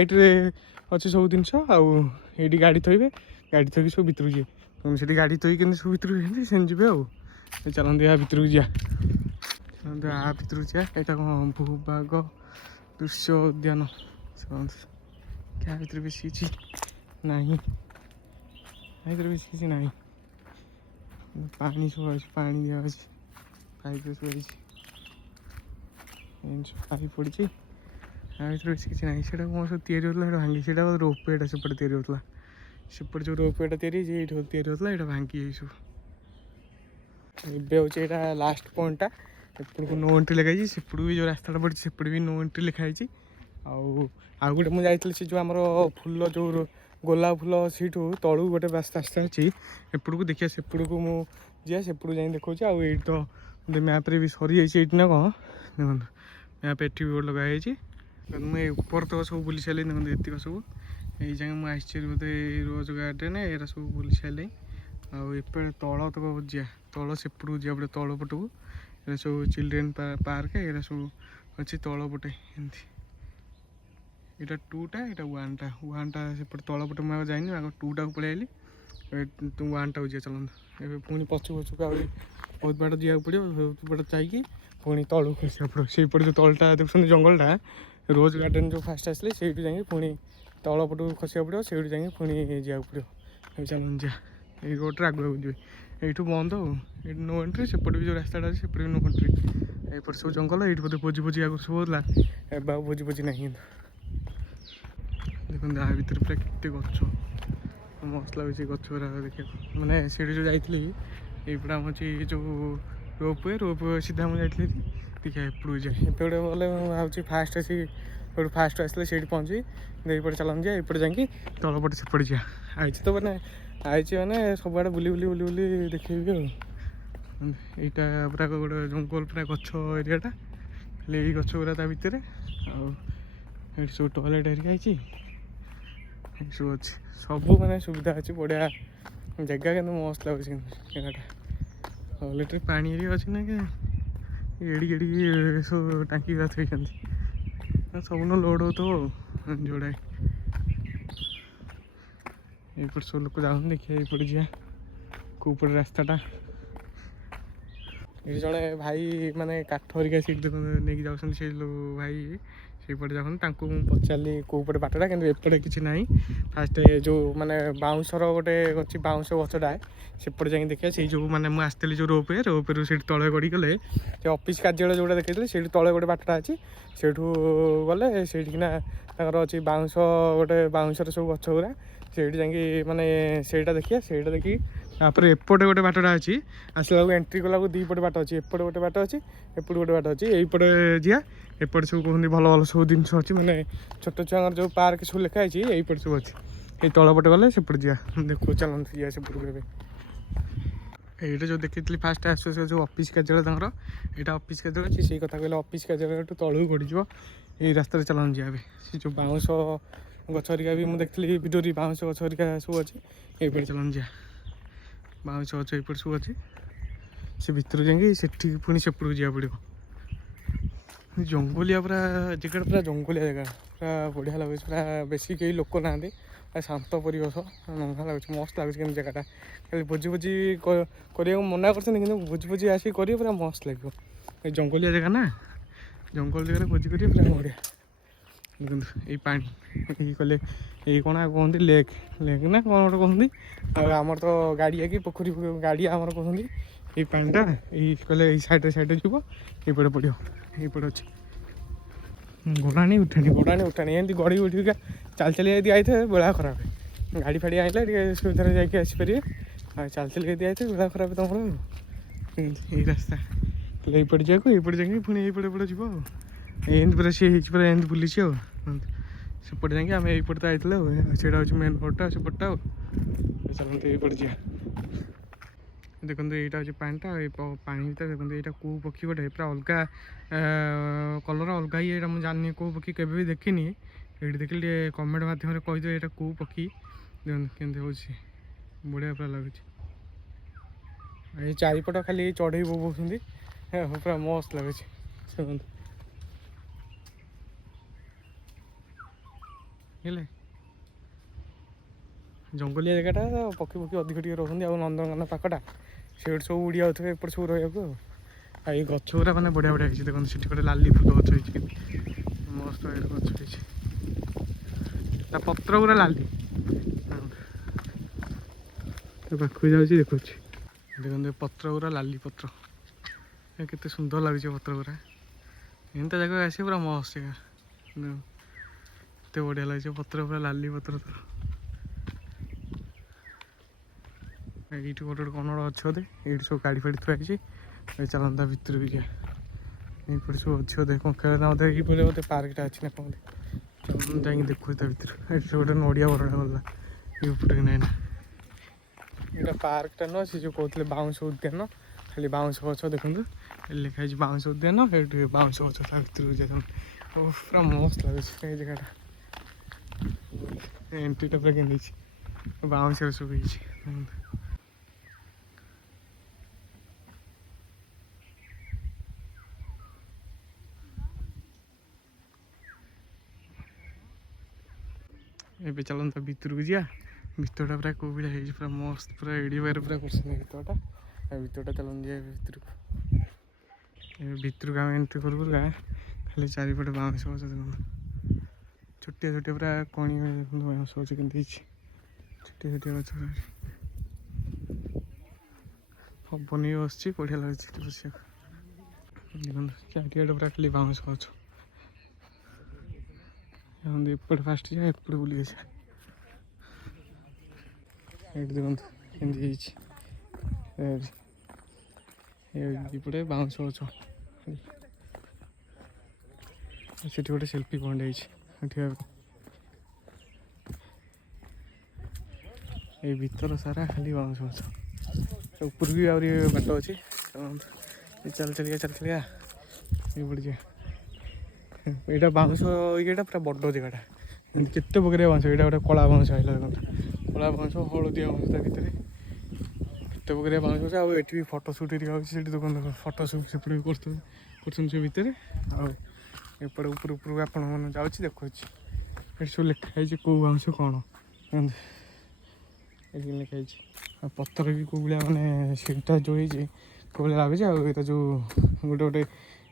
ସାଇଡ଼୍ରେ ଅଛି ସବୁ ଜିନିଷ ଆଉ ଏଇଠି ଗାଡ଼ି ଥୋଇବେ, ଗାଡ଼ି ଥୋଇକି ସବୁ ଭିତରକୁ ଯିବେ। ସେଠି ଗାଡ଼ି ଥୋଇକି କେମିତି ସବୁ ଭିତରକୁ ଯାଇଛନ୍ତି ସେମିତି ଯିବେ ଆଉ। ଚାଲନ୍ତୁ ଆ ଭିତରକୁ ଯିବା, ଚାଲନ୍ତୁ ଆ ଭିତରକୁ ଯିବା। ଏଇଟା କ'ଣ ଭୂଭାଗ ଦୃଶ୍ୟ ଉଦ୍ୟାନ। ୟା ଭିତରେ ବେଶୀ କିଛି ନାହିଁ, ଭିତରେ ବେଶୀ କିଛି ନାହିଁ। ପାଣି ସବୁ ଅଛି, ପାଣି ଦିଆହେଉଛି, ପାଇପ୍ରେ ସବୁ ହେଇଛି, ଏମିତି ସବୁ ପାଇପ୍ ପଡ଼ିଛି। ୟା ଭିତରେ ବେଶୀ କିଛି ନାହିଁ। ସେଇଟା କ'ଣ ସବୁ ତିଆରି ହେଉଥିଲା, ସେଇଟା ଭାଙ୍ଗି, ସେଇଟା ରୋପୱେଟା ସେପଟେ ତିଆରି ହେଉଥିଲା। ସେପଟେ ଯେଉଁ ରୋପୱେଟା ତିଆରି ହେଇଛି ଏଇଠି ତିଆରି ହେଉଥିଲା, ଏଇଟା ଭାଙ୍ଗି ଯାଇଛି ସବୁ। ଏବେ ହେଉଛି ଏଇଟା ଲାଷ୍ଟ ପଏଣ୍ଟଟା। ଏପଟକୁ ନୋ ଏଣ୍ଟ୍ରି ଲେଖା ହେଇଛି, ସେପଟକୁ ବି ଯେଉଁ ରାସ୍ତାଟା ପଡ଼ିଛି ସେପଟେ ବି ନୋ ଏଣ୍ଟ୍ରି ଲେଖା ହେଇଛି। ଆଉ ଗୋଟେ ମୁଁ ଯାଇଥିଲି ସେ ଯେଉଁ ଆମର ଫୁଲ ଯେଉଁ ଗୋଲାପ ଫୁଲ ସେଇଠୁ ତଳକୁ ଗୋଟେ ରାସ୍ତା ଅଛି ଏପଟକୁ ଦେଖିବା, ସେପଟକୁ ମୁଁ ଯିବା, ସେପଟକୁ ଯାଇ ଦେଖାଉଛି। ଆଉ ଏଇଠି ତ ମ୍ୟାପ୍ରେ ବି ସରିଯାଇଛି ଏଇଠି ନା କ'ଣ, ଦେଖନ୍ତୁ ମ୍ୟାପ୍ ଏଠି ବି ଗୋଟେ ଲଗା ହେଇଛି। ମୁଁ ଏଇ ଉପର ତକ ସବୁ ବୁଲି ସାରିଲିଣି, ଦେଖନ୍ତୁ ଏତିକ ସବୁ ଏଇ ଯାଏଁ ମୁଁ ଆସିଛି ବୋଧେ ରୋଜ୍ ଗାର୍ଡ଼େନ୍, ଏରା ସବୁ ବୁଲି ସାରିଲିଣି। ଆଉ ଏପଟେ ତଳ ତକ ଯିବା, ତଳ ସେପଟକୁ ଯିବା ପଡ଼ିବ, ତଳ ପଟକୁ। ଏରା ସବୁ ଚିଲଡ୍ରେନ୍ ପାର୍କ, ଏରା ସବୁ ଅଛି ତଳ ପଟେ ଏମିତି। ଏଇଟା 2ଟା, ଏଇଟା 1ଟା ସେପଟେ ତଳ ପଟେ ମୁଁ ଆଉ ଯାଇନି, ଆଗ 2ଟାକୁ ପଳେଇ ଆଇଲି, 1ଟାକୁ ଯିବା। ଚାଲନ୍ତୁ ଏବେ ପୁଣି ପଛକୁ ଆହୁରି ବହୁତ ବାଟ ଯିବାକୁ ପଡ଼ିବ, ବହୁତ ବାଟ ଯାଇକି ପୁଣି ତଳକୁ ଖସିବାକୁ ପଡ଼ିବ। ସେଇପଟେ ଯେଉଁ ତଳଟା ଦେଖୁଛନ୍ତି ଜଙ୍ଗଲଟା, ରୋଜ୍ ଗାର୍ଡ଼େନ୍ ଯେଉଁ ଫାଷ୍ଟ ଆସିଲେ ସେଇଠୁ ଯାଇକି ପୁଣି ତଳ ପଟକୁ ଖସିବାକୁ ପଡ଼ିବ, ସେଇଠୁ ଯାଇକି ପୁଣି ଯିବାକୁ ପଡ଼ିବ। ଏବେ ଚାଲନ୍ତୁ ଯିବା, ଏଇ ରୋଡ଼୍ରେ ଆଗକୁ ଯିବେ। ଏଇଠୁ ବନ୍ଦ ଆଉ, ଏଇଠି ନୋ ଏଣ୍ଟ୍ରି। ସେପଟେ ବି ଯେଉଁ ରାସ୍ତାଟା ଅଛି ସେପଟେ ବି ନୋ ଏଣ୍ଟ୍ରି। ଏପଟେ ସବୁ ଜଙ୍ଗଲ, ଏଇଠି ବୋଧେ ଭୋଜି ଆଗରୁ ସବୁ ହେଉଥିଲା, ଏବେ ଆଉ ଭୋଜି ନାହିଁ। କିନ୍ତୁ ଦେଖନ୍ତୁ ଆ ଭିତରେ ପୁରା କେତେ ଗଛ, ମସ୍ତ ଲାଗୁଛି ଗଛ ଗୁଡ଼ା ଦେଖିବାକୁ। ମାନେ ସେଇଠି ଯେଉଁ ଯାଇଥିଲି, ଏଇପଟେ ଆମର ଅଛି ଯେଉଁ ରୋପୱେ ସିଧା ମୁଁ ଯାଇଥିଲି ଦେଖିବା ଏପଟକୁ ଯାଏ। ଏପଟେ ଗଲେ ମୁଁ ଭାବୁଛି ଫାଷ୍ଟ ଆସିଲେ ସେଇଠି ପହଞ୍ଚିବି। ଏଇପଟେ ଚାଲନ୍ତୁ ଯିବା, ଏପଟେ ଯାଇକି ତଳପଟେ ସେପଟେ ଯିବା। ଆଇଛି ମାନେ ସବୁଆଡ଼େ ବୁଲି ଦେଖେଇବି ଆଉ। ଏଇଟା ପୁରା ଗୋଟେ ଜଙ୍ଗଲ, ପୁରା ଗଛ ଏରିଆଟା, ଖାଲି ଏଇ ଗଛ ଗୁଡ଼ା ତା ଭିତରେ। ଆଉ ଏଇଠି ସବୁ ଟଏଲେଟ୍ ହେରିକା ହେଇଛି, ଏଠି ସବୁ ଅଛି, ସବୁ ମାନେ ସୁବିଧା ଅଛି, ବଢ଼ିଆ ଜାଗା, କିନ୍ତୁ ମସ୍ତ ଲାଗୁଛି କିନ୍ତୁ ଜାଗାଟା। ଟଏଲେଟ୍ରେ ପାଣି ଏରିକା ଅଛି ନା, ଏଡ଼ିକି ସବୁ ଟାଙ୍କି ଗୁଡ଼ା ଥୋଇଛନ୍ତି, ସବୁଦିନ ଲୋଡ଼ ହେଉଥିବ ଆଉ ଯୋଡ଼ାଏ। ଏଇପଟେ ସବୁ ଲୋକ ଯାଉଛନ୍ତି, ଦେଖିବା ଏଇପଟେ ଯିବା, କେଉଁପଟେ ରାସ୍ତାଟା। ଏଠି ଜଣେ ଭାଇ ମାନେ କାଠ ହେରିକା ସେଇଠି ନେଇକି ଯାଉଛନ୍ତି, ସେଇ ଭାଇ ସେଇପଟେ ଯାଉଛନ୍ତି। ତାଙ୍କୁ ମୁଁ ପଚାରିଲି କେଉଁ ପଟେ ବାଟଟା, କିନ୍ତୁ ଏପଟେ କିଛି ନାହିଁ। ଫାଷ୍ଟ ଯେଉଁ ମାନେ ବାଉଁଶର ଗୋଟେ ଅଛି, ବାଉଁଶ ଗଛଟା ସେପଟେ ଯାଇକି ଦେଖିବା। ସେଇ ଯେଉଁ ମାନେ ମୁଁ ଆସିଥିଲି ଯେଉଁ ରୋପୱେରୁ ସେଇଠି ତଳେ ଗଡ଼ିଗଲେ ସେ ଅଫିସ୍ କାର୍ଯ୍ୟାଳୟ ଯେଉଁଟା ଦେଖେଇଥିଲି, ସେଇଠି ତଳେ ଗୋଟେ ବାଟଟା ଅଛି, ସେଇଠୁ ଗଲେ ସେଇଠିକିନା ତାଙ୍କର ଅଛି ବାଉଁଶରେ ସବୁ ଗଛ ଗୁଡ଼ା, ସେଇଠି ଯାଇକି ମାନେ ସେଇଟା ଦେଖିବା। ସେଇଟା ଦେଖିକି ତାପରେ ଏପଟେ ଗୋଟେ ବାଟଟା ଅଛି, ଆସିଲା ବେଳକୁ ଏଣ୍ଟ୍ରି କଲାକୁ ଦୁଇପଟେ ବାଟ ଅଛି, ଏପଟେ ଗୋଟେ ବାଟ ଅଛି, ଏପଟେ ଗୋଟେ ବାଟ ଅଛି। ଏଇପଟେ ଯିବା, ଏପଟେ ସବୁ କହୁଛନ୍ତି ଭଲ ସବୁ ଜିନିଷ ଅଛି, ମାନେ ଛୋଟ ଛୁଆଙ୍କର ଯେଉଁ ପାର୍କ ସବୁ ଲେଖା ହେଇଛି ଏଇପଟେ ସବୁ ଅଛି। ଏଇ ତଳପଟେ ଗଲେ ସେପଟେ ଯିବା, ଦେଖୁ ଚାଲନ୍ତୁ ଯିବା ସେପଟକୁ। ଏବେ ଏଇଟା ଯେଉଁ ଦେଖିଥିଲି ଫାଷ୍ଟ ଯେଉଁ ଅଫିସ୍ କାର୍ଯ୍ୟାଳୟ ତାଙ୍କର, ଏଇଟା ଅଫିସ୍ କାର୍ଯ୍ୟାଳୟ ଅଛି। ସେଇ କଥା କହିଲେ ଅଫିସ୍ କାର୍ଯ୍ୟାଳୟଠୁ ତଳକୁ ଗଡ଼ିଯିବ, ଏଇ ରାସ୍ତାରେ ଚାଲନ୍ତୁ ଯିବା। ଏବେ ସେ ଯେଉଁ ବାଉଁଶ ଗଛ ହେରିକା ବି ମୁଁ ଦେଖିଥିଲି ଭିଡ଼ିଓରେ, ବାଉଁଶ ଗଛ ହେରିକା ସବୁ ଅଛି, ଏଇପଟେ ଚାଲନ୍ତୁ ଯିବା। ବାଉଁଶ ଗଛ ଏଇପଟେ ସବୁ ଅଛି, ସେ ଭିତରୁ ଯାଇକି ସେଠିକି ପୁଣି ସେପଟକୁ ଯିବାକୁ ପଡ଼ିବ। ଜଙ୍ଗଲିଆ ପୁରା ଜାଗାଟା, ପୁରା ଜଙ୍ଗଲିଆ ଜାଗା, ପୁରା ବଢ଼ିଆ ଲାଗୁଛି। ପୁରା ବେଶୀ କେହି ଲୋକ ନାହାନ୍ତି, ପୁରା ଶାନ୍ତ ପରିବେଶ, ନଙ୍ଗା ଲାଗୁଛି, ମସ୍ତ ଲାଗୁଛି। କିନ୍ତୁ ଜାଗାଟା ଖାଲି ଭୋଜି କରିବାକୁ ମନା କରୁଛନ୍ତି, କିନ୍ତୁ ଭୋଜି ଆସିକି କରିବେ ପୁରା ମସ୍ତ ଲାଗିବ। ଏଇ ଜଙ୍ଗଲିଆ ଜାଗା ନା, ଜଙ୍ଗଲ ଜାଗାରେ ଭୋଜି କରିବେ ପୁରା ବଢ଼ିଆ। ଦେଖନ୍ତୁ ଏଇ ପାଣି, ଏଇ କଲେ ଏଇ କ'ଣ କୁହନ୍ତି ଲେକ୍ ନା କ'ଣ ଗୋଟେ କୁହନ୍ତି। ଆଉ ଆମର ତ ଗାଡ଼ିଆ କି ପୋଖରୀ ଗାଡ଼ିଆ ଆମର କୁହନ୍ତି। ଏଇ ପାଣିଟା ଏଇ କଲେ ଏଇ ସାଇଡ଼୍ରେ ଯିବ, ଏଇପଟେ ପଡ଼ିବ, ଏଇପଟେ ଅଛି ଗଡ଼ାଣି ଉଠାଣି ଏମିତି ଗଡ଼ି ଉଠିକା ଚାଲି ଯଦି ଯାଇଥିବେ ବେଳା ଖରାପ। ଗାଡ଼ି ଫାଡ଼ି ଆଇଲେ ଟିକେ ସୁବିଧାରେ ଯାଇକି ଆସିପାରିବେ, ଆଉ ଚାଲି ଯଦି ଯାଇଥିବେ ବେଳା ଖରାପ ତମର। ଏଇ ରାସ୍ତା ଏଇପଟେ ଯିବାକୁ, ଏଇପଟେ ଯାଇକି ପୁଣି ଏଇପଟେ ଯିବ ଆଉ। ଏମିତି ପୁରା ସିଏ ହେଇଛି, ପୁରା ଏମିତି ବୁଲିଛି ଆଉ। ସେପଟେ ଯାଇକି ଆମେ ଏଇପଟେ ତ ଆଇଥିଲେ ଆଉ, ସେଇଟା ହେଉଛି ମେନ୍ ରୋଡ଼ଟା, ସେପଟଟା ଆଉ। ଚାଲନ୍ତୁ ଏଇପଟେ ଯିବା। ଦେଖନ୍ତୁ ଏଇଟା ହେଉଛି ପାଣିଟା, ଏଇ ପାଣି ଭିତରେ ଦେଖନ୍ତୁ ଏଇଟା କେଉଁ ପକ୍ଷୀ ଗୋଟେ ପୁରା ଅଲଗା କଲର୍, ଅଲଗା ଏଇଟା ମୁଁ ଜାଣିନି କେଉଁ ପକ୍ଷୀ, କେବେ ବି ଦେଖିନି। ଏଇଠି ଦେଖିଲି ଟିକେ କମେଣ୍ଟ ମାଧ୍ୟମରେ କହିଦେବେ ଏଇଟା କେଉଁ ପକ୍ଷୀ। ଦେଖନ୍ତୁ କେମିତି ହେଉଛି, ବଢ଼ିଆ ପୁରା ଲାଗୁଛି। ଏଇ ଚାରିପଟ ଖାଲି ଚଢ଼େଇ ବୋବଉଛନ୍ତି, ପୁରା ମସ୍ତ ଲାଗୁଛି। ଶୁଣନ୍ତୁ ହେଲେ ଜଙ୍ଗଲିଆ ଜାଗାଟା ପକ୍ଷୀ ପକ୍ଷୀ ଅଧିକ ଟିକେ ରହୁଛନ୍ତି ଆଉ ନନ୍ଦନକାନନ ପାଖଟା ସେଇଠି ସବୁ ଉଡ଼ି ଯାଉଥିବେ ଏପଟେ ସବୁ ରହିବାକୁ ଆଉ ଏଇ ଗଛ ଗୁରା ମାନେ ବଢ଼ିଆ ବଢ଼ିଆ ହେଇଛି ଦେଖନ୍ତୁ ସେଠି ଗୋଟେ ଲାଲି ଫୁଲ ଗଛ ହେଇଛି ମସ୍ତ ଭାବରେ ଗଛ ହେଇଛି ତା ପତ୍ର ଗୁରା ଲାଲି ତା ପାଖକୁ ଯାଉଛି ଦେଖୁଛି ଦେଖନ୍ତୁ ପତ୍ର ଗୁରା ଲାଲି ପତ୍ର କେତେ ସୁନ୍ଦର ଲାଗୁଛି ପତ୍ର ଗୁରା ଏମିତି ଜାଗାକୁ ଆସିବ ପୁରା ମସ୍ତ ଜାଗା ଏତେ ବଢ଼ିଆ ଲାଗୁଛି ପତ୍ର ପୁରା ଲାଲି ପତ୍ର ତ ଏଇଠି ଗୋଟେ କ'ଣ ଗୋଟେ ଅଛି ବୋଧେ ଏଇଠି ସବୁ ଗାଡ଼ି ଫାଡ଼ି ଥୁଆ ହେଇଛି ଚାଲନ୍ତା ଭିତରକୁ ଯିବା ଏଇପଟେ ସବୁ ଅଛି ବୋଧେ କ'ଣ ଖେଳନା ବୋଧେ ଏଇପଟେ ବୋଧେ ପାର୍କଟା ଅଛି ନା କ'ଣ ବୋଧେ ଯାଇକି ଦେଖୁଛି ତା ଭିତରୁ ଏଠି ସବୁ ଗୋଟେ ନଡ଼ିଆ ବରଡ଼ା ଗଲା ଏପଟକୁ ନାଇଁ ନା ଏଇଟା ପାର୍କଟା ନୁହଁ ସେ ଯେଉଁ କହୁଥିଲେ ବାଉଁଶ ଉଦ୍ୟାନ ଖାଲି ବାଉଁଶ ଗଛ ଦେଖନ୍ତୁ ଲେଖା ହେଇଛି ବାଉଁଶ ଉଦ୍ୟାନ ଏଇଠି ବାଉଁଶ ଗଛ ତା ଭିତରକୁ ଯାଇଥାନ୍ତୁ ପୁରା ମସ୍ତ ଲାଗୁଛି ଏଇ ଜାଗାଟା ଏଣ୍ଟ୍ରିଟା ପୁରା କେମିତି ବାଉଁଶରେ ସବୁ ହେଇଛି ଏବେ ଚାଲନ୍ତୁ ଭିତରକୁ ଯିବା ଭିତରଟା ପୁରା କେଉଁ ଭଳିଆ ହେଇଛି ପୁରା ମସ୍ତ ପୁରା ଏଡ଼ିବାରେ ପୁରା କରୁଛନ୍ତି ଭିତରଟା ଭିତରଟା ଚାଲନ୍ତୁ ଯିବା ଭିତରକୁ ଏବେ ଭିତରକୁ ଆମେ ଏଣ୍ଟ୍ରି କରୁ ଖାଲି ଚାରିପଟେ ବାଉଁଶ ଗଛ ଦେଖନ୍ତୁ ଛୋଟିଆ ଛୋଟିଆ ପୁରା କଣି ବାଉଁଶ ଗଛ କେମିତି ହେଇଛି ଛୋଟିଆ ଛୋଟିଆ ଗଛ ପବନ ବି ବସିଛି ବଢ଼ିଆ ଲାଗୁଛି ସେଠି ବସିବାକୁ ଦେଖନ୍ତୁ ଚାରିଆଡ଼େ ପୁରା ଖାଲି ବାଉଁଶ ଗଛ ଏପଟେ ଫାଷ୍ଟ ଯିବା ଏପଟେ ବୁଲି ଆସିବା ଏଇଠି ଦେଖନ୍ତୁ କେମିତି ହେଇଛି ଏପଟେ ବାଉଁଶ ଗଛ ସେଠି ଗୋଟେ ସେଲ୍ଫି ପଏଣ୍ଟ ହେଇଛି ଏଠି ଏଇ ଭିତର ସାରା ଖାଲି ବାଉଁଶ ଗଛ ଉପରକୁ ବି ଆହୁରି ବାଟ ଅଛି ଚାଲି ଚାଲିକା ଏଇପଟେ ଯିବା ଏଇଟା ବାଉଁଶ ଇଏଟା ପୁରା ବଡ଼ ଜାଗାଟା ଏମିତି କେତେ ପ୍ରକାରିଆ ବାଉଁଶ ଏଇଟା ଗୋଟେ କଳା ବାଉଁଶ ହେଇଲା ଦେଖନ୍ତୁ କଳା ବାଉଁଶ ହଳଦିଆ ବାଉଁଶ ତା ଭିତରେ କେତେ ପ୍ରକାରିଆ ବାଉଁଶ ଅଛି ଆଉ ଏଠି ବି ଫଟୋ ସୁଟ୍ ଏରିଆ ହେଉଛି ସେଠି ଦେଖନ୍ତୁ ଫଟୋ ସୁଟ୍ ସେପଟେ ବି କରୁଛନ୍ତି ସେ ଭିତରେ ଆଉ ଏପଟେ ଉପରକୁ ଆପଣମାନେ ଯାଉଛି ଦେଖୁଛି ଏଠି ସବୁ ଲେଖା ହେଇଛି କେଉଁ ବାଉଁଶ କ'ଣ ଏଠି ଲେଖା ହେଇଛି ଆଉ ପତ୍ର ବି କେଉଁ ଭଳିଆ ମାନେ ସେଇଟା ଯେଉଁ ହେଇଛି କେଉଁ ଭଳିଆ ଲାଗୁଛି ଆଉ ଏଇଟା ଯେଉଁ ଗୋଟେ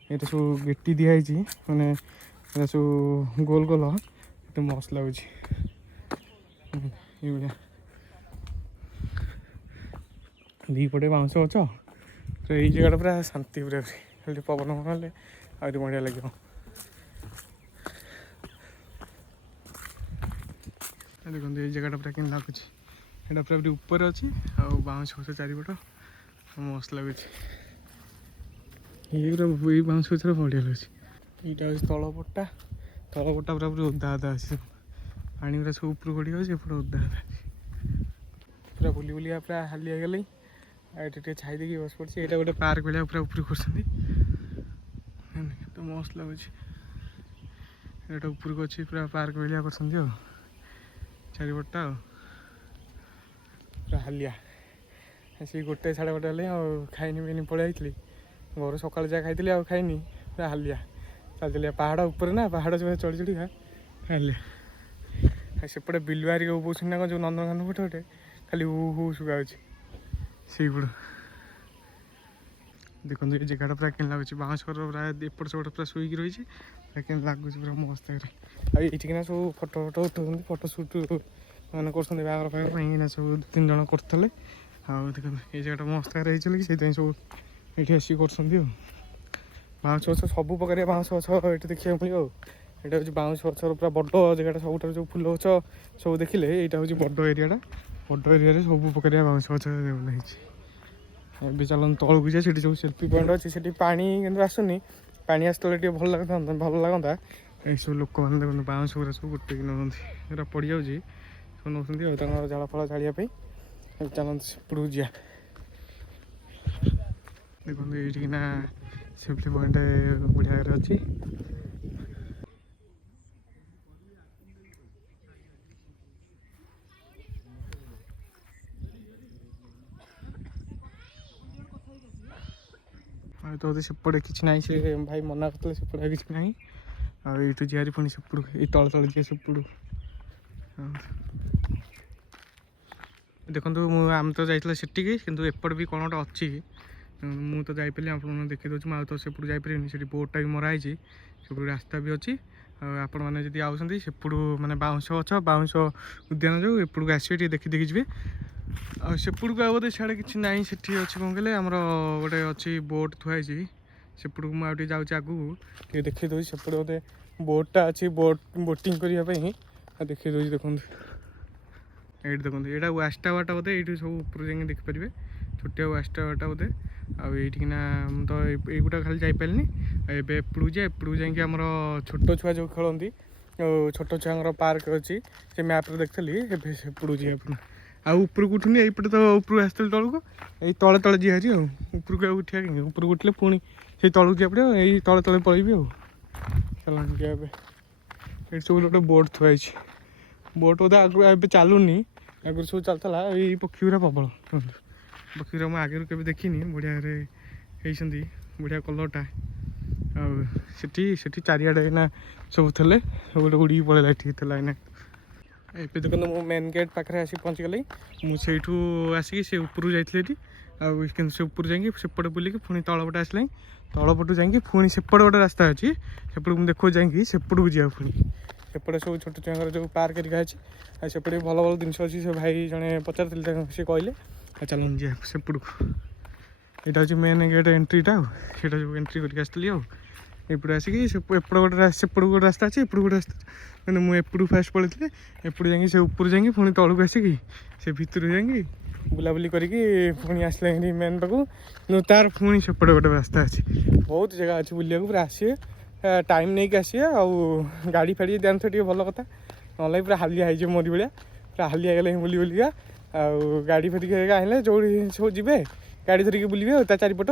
ଏଇଟା ସବୁ ଗେଟି ଦିଆହେଇଛି ମାନେ ଏଇଟା ସବୁ ଗୋଲ ଗୋଲ ଏତେ ମସ୍ତ ଲାଗୁଛି ଏଇଭଳିଆ ଦୁଇପଟେ ବାଉଁଶ ଗଛ ତ ଏଇ ଜାଗାଟା ପୁରା ଶାନ୍ତି ପୁରା ଖାଲି ପବନ ହେଲେ ଆହୁରି ବଢ଼ିଆ ଲାଗିବ ଦେଖନ୍ତୁ ଏଇ ଜାଗାଟା ପୁରା କେମିତି ଲାଗୁଛି ଏଇଟା ପୁରା ଉପରେ ଅଛି ଆଉ ବାଉଁଶ ଗଛ ଚାରିପଟ ମସ୍ତ ଲାଗୁଛି ଏଇ ବାଉଁଶ ଗଛରେ ବଢ଼ିଆ ଲାଗୁଛି ଏଇଟା ହେଉଛି ତଳପଟା ପୁରା ଓଦା ଅଛି ପାଣି ପୁରା ସବୁ ଉପରୁ ଗଡ଼ି ଯାଉଛି ଏପଟେ ଓଦା ଅଛି ପୁରା ବୁଲି ବୁଲିବା ପୁରା ହାଲି ହେଇଗଲି ଆଉ ଏଠି ଟିକେ ଛାଇ ଦେଇକି ବସି ପଡ଼ିଛି ଏଇଟା ଗୋଟେ ପାର୍କ ଭଳିଆ ପୁରା ଉପରୁ କରୁଛନ୍ତି କେତେ ମସ୍ତ ଲାଗୁଛି ଏଇଟା ଉପରକୁ ଅଛି ପୁରା ପାର୍କ ଭଳିଆ କରୁଛନ୍ତି ଆଉ ଚାରିପଟଟା ଆଉ ପୁରା ହାଲିଆ ସେଇ 1 ସାଢ଼େ 1 ହେଲେ ଆଉ ଖାଇନି ପିଇନି ପଳେଇ ଯାଇଥିଲି ଘରୁ ସକାଳେ ଯାହା ଖାଇଥିଲି ଆଉ ଖାଇନି ପୁରା ହାଲିଆ ଚାଲିଥିଲି ପାହାଡ଼ ଉପରେ ନା ପାହାଡ଼ ଚଢ଼ି ଚଢ଼ିକା ହାଲିଆ ସେପଟେ ବିଲବାରି ବୋଉଛନ୍ତି ନା ଯେଉଁ ନନ୍ଦନକାନନ ଗୋଟେ ଖାଲି ହୁ ଶୁଭା ଯାଉଛି ସେଇପଟ ଦେଖନ୍ତୁ ଏ ଜାଗାଟା ପୁରା କେମିତି ଲାଗୁଛି ବାଉଁଶର ପୁରା ଏପଟ ସେପଟ ପୁରା ଶୋଇକି ରହିଛି କେମିତି ଲାଗୁଛି ପୁରା ମସ୍ତ ଜାଗାରେ ଆଉ ଏଇଠିକିନା ସବୁ ଫଟୋ ଉଠାଉଛନ୍ତି ଫଟୋ ସୁଟ୍ ମାନେ କରୁଛନ୍ତି ବାହାଘର ପାଇଁ ଏଇନା ସବୁ 2-3 ଜଣ କରୁଥିଲେ ଆଉ ଦେଖନ୍ତୁ ଏଇ ଜାଗାଟା ମସ୍ତ ଜାଗାରେ ହେଇଛି କି ସେଇଥିପାଇଁ ସବୁ ଏଇଠି ଆସିକି କରୁଛନ୍ତି ଆଉ ବାଉଁଶ ଗଛ ସବୁ ପ୍ରକାରିଆ ବାଉଁଶ ଗଛ ଏଠି ଦେଖିବାକୁ ମିଳିବ ଆଉ ଏଇଟା ହେଉଛି ବାଉଁଶ ଗଛର ପୁରା ବଡ଼ ଜାଗାଟା ସବୁଠାରୁ ଯେଉଁ ଫୁଲ ଗଛ ସବୁ ଦେଖିଲେ ଏଇଟା ହେଉଛି ବଡ଼ ଏରିଆଟା ବଡ଼ ଏରିଆରେ ସବୁ ପ୍ରକାରିଆ ବାଉଁଶ ଗଛ ହେଇଛି ଏବେ ଚାଲନ୍ତୁ ତଳକୁ ଯିବା ସେଠି ସବୁ ସେଲ୍ଫି ପଏଣ୍ଟ ଅଛି ସେଠି ପାଣି କିନ୍ତୁ ଆସୁନି ପାଣି ଆସିଥିଲେ ଟିକେ ଭଲ ଲାଗନ୍ତା ଏଇସବୁ ଲୋକମାନେ ଦେଖନ୍ତୁ ବାଉଁଶ ଗୁରା ସବୁ ଗୋଟେ ନେଉଛନ୍ତି ଏଗୁରା ପଡ଼ିଯାଉଛି ସବୁ ନେଉଛନ୍ତି ଆଉ ତାଙ୍କର ଜାଳ ଫଳ ଜାଳିବା ପାଇଁ ଚାଲନ୍ତୁ ସେପଟକୁ ଯିବା ଦେଖନ୍ତୁ ଏଇଠିକିନା ସେଲ୍ଫି ପଏଣ୍ଟ ବଢ଼ିଆ ଜାଗାରେ ଅଛି ଆଉ ତ ବୋଧେ ସେପଟେ କିଛି ନାହିଁ ସେ ଭାଇ ମନା କରିଥିଲେ ସେପଟେ କିଛି ନାହିଁ ଆଉ ଏଇଠୁ ଯିବାରି ପୁଣି ସେପଟକୁ ଏଇ ତଳେ ଯିବା ସେପଟକୁ देखो आम तो जाइए सेटिकी किंतु एपट भी कौन गोटे अच्छी मु तो जापारि आप देखी दूसरी मुझे तो सेपटू जापारि से बोर्डटा भी मराई सेपटू रास्ता भी अच्छी आपण मैंने जब आउट सेपटू मैंने बाउंश गच बाउंश उद्यान जो एपटू आसवे देखी देखी जी सेपटू को बोधे सियाड़े कि ना से अच्छी कौन कहले आमर गोटे अच्छी बोट थुआई सेपटू मुझे जाऊँगी आगू देखी दूसरी सेपटे बोधे बोटटा अच्छी बोटिंग करने देखी दूसरी देखो ये देखो यहाँ वाश टावरटा बोधे ये सब ऊपर जाए देखिपारे छोटिया वाश टावरटा बोधे आईटिना तो युटा खाली जापारे एपड़ू एपड़ू जामर छोट छुआ जो खेलती छोट छुआ पार्क अच्छी से मैप्रे देखी एपड़ू जी आपर को उठुनी यपटे तो ऊपर आसती तौक ये तले तले जी ऊपर को उठा ऊपर को उठे पुणी से तौक जा पड़े यही तले तले पलैबी चल ये सब गोटे बोट थुआई बोट बोधे आगे चलुनी आगुरी सब चलता ये पक्षी गुरा प्रबल पक्षी गुरा मुझे आगे के देखी बढ़िया होती बढ़िया कलरटा आठी चारिड़े ना सब थे गोटे उड़ी पड़ेगा ठीक है ना ये देखो मु मेन गेट पाखे आसी पहुँची गली मुझे आसिक से ऊपर जाइए कि से ऊपर जाकि सेपटे बुलिकी पुणी तलपटे आसला तलपटू जाकि पुणी सेपटे गोटे रास्ता अच्छी सेपट मुझे देखो जाकि सेपट को जा पुणी सेपटे सब छोट छुआ जो पार्क एरिया अच्छी सेपटे भल भल जिन अच्छी से भाई जड़े पचार सी कहले चल जा सेपट को यहाँ हूँ मेन गेट एंट्रीटा से जो एंट्री करके आसती एपटे आसिक एपट गोटे सेपट गोटे रास्ता अच्छे एपट गोटे रास्ता मैंने मुझे एपटू फास्ट पड़े एपटू जाकि से ऊपर जाकि पुणी तलू आसिक से भितर जाकि बुलाबुली करके पुणी आसला मेन पाक तार पुणी सेपटे गोटे रास्ता अच्छी बहुत जगह अच्छी बुलिया पूरा आसिए टाइम नहीं आसिए आउ गाड़ी फाड़ी जान थे भल कथा ना पूरा हालिया हो मोरी भाया पूरा हालिया गला बुली बुलिका आउ गाड़ी फाड़ी आने जो सब जी गाड़ी धरिकी बुलवे चारिपट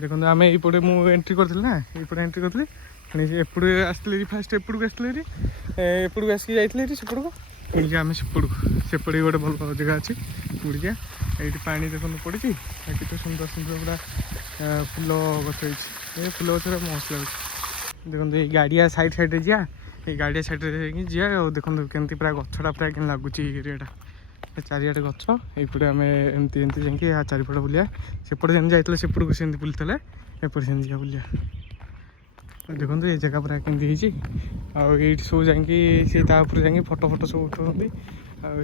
देखो आम यपटे मुझे एंट्री करी ना यपटे एंट्री करी पुणी एपटे आसती फास्ट एपट को आसती एपट को आसिक जाइए सेपट को पुणी आम सेपट को सेपटे गोटे भल जगह अच्छी बुड़िया ये पा देखो पड़ी केते सुंदर सुंदर पूरा फुल गच फुल गच मस्त लगे देखो ये गाड़िया साइड साइड जा ये गाड़िया साइड जा देखो केमती पूरा गछटा पूरा के लगुच एरियाटा चारिआडे गच ये आम एमती एमती जाकि चारिपट बुलिया सेपटे जमी जाइए सेपट को सेमती बुलते एपटे सेमती जा बुलिया देखो ये जगह पूरा केमती आई सब जाकि फोटो फोटो सब उठाऊँ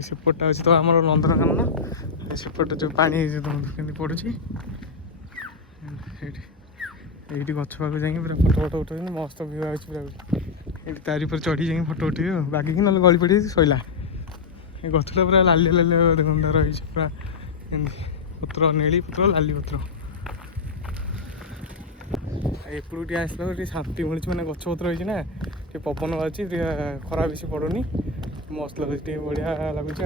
सेपटा अच्छे तो आम नंदनकानन सेपटे जो पानी के पड़ू ये गच पाक जा पूरा फोटो फोटो उठाऊ मस्त व्यू आज पूरा ये तारी पर चढ़ी जा फोटो उठे बाकी ना गली पड़ी सैला ये गचटा पूरा लाली लाली देखो रही पूरा पत्र नेली पत्र लाली पत्र एपटे आसला शांति मिली मैंने गचपत्र होना पवन अच्छी खरा बेसी पड़ूनी मस्त लगे बढ़िया लगुच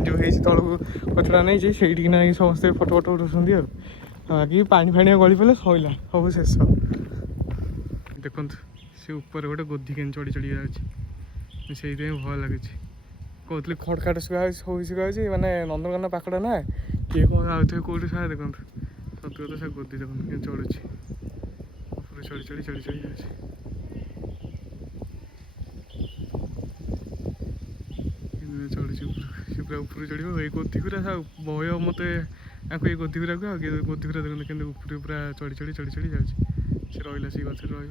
जो तौक गचटा नहीं से समस्ते फोटो फोटो उठाऊँ बाकी पानी फाणी गली पे सैला सब शेष देखो से ऊपर गोटे गोदी के चढ़ी चढ़ी जाऊँगी से भल लगे कहते खड़खाट शुआ सब शुआ मानने नंदनकानन पाखटा ना किए कौन आउे कौटे सारा देखो सत से गोदी देखो चढ़ुची चढ़ी चढ़ी चढ़ी चढ़ी जाऊँगी चढ़ुची से पूरा ऊपर चढ़ो ये गोदी गुरा भय मत ये गोदी गुरा को गोदी गुरा देखते के ऊपर पूरा चढ़ी चढ़ी चढ़ी चढ़ी जाऊँगी से रहा से गच रही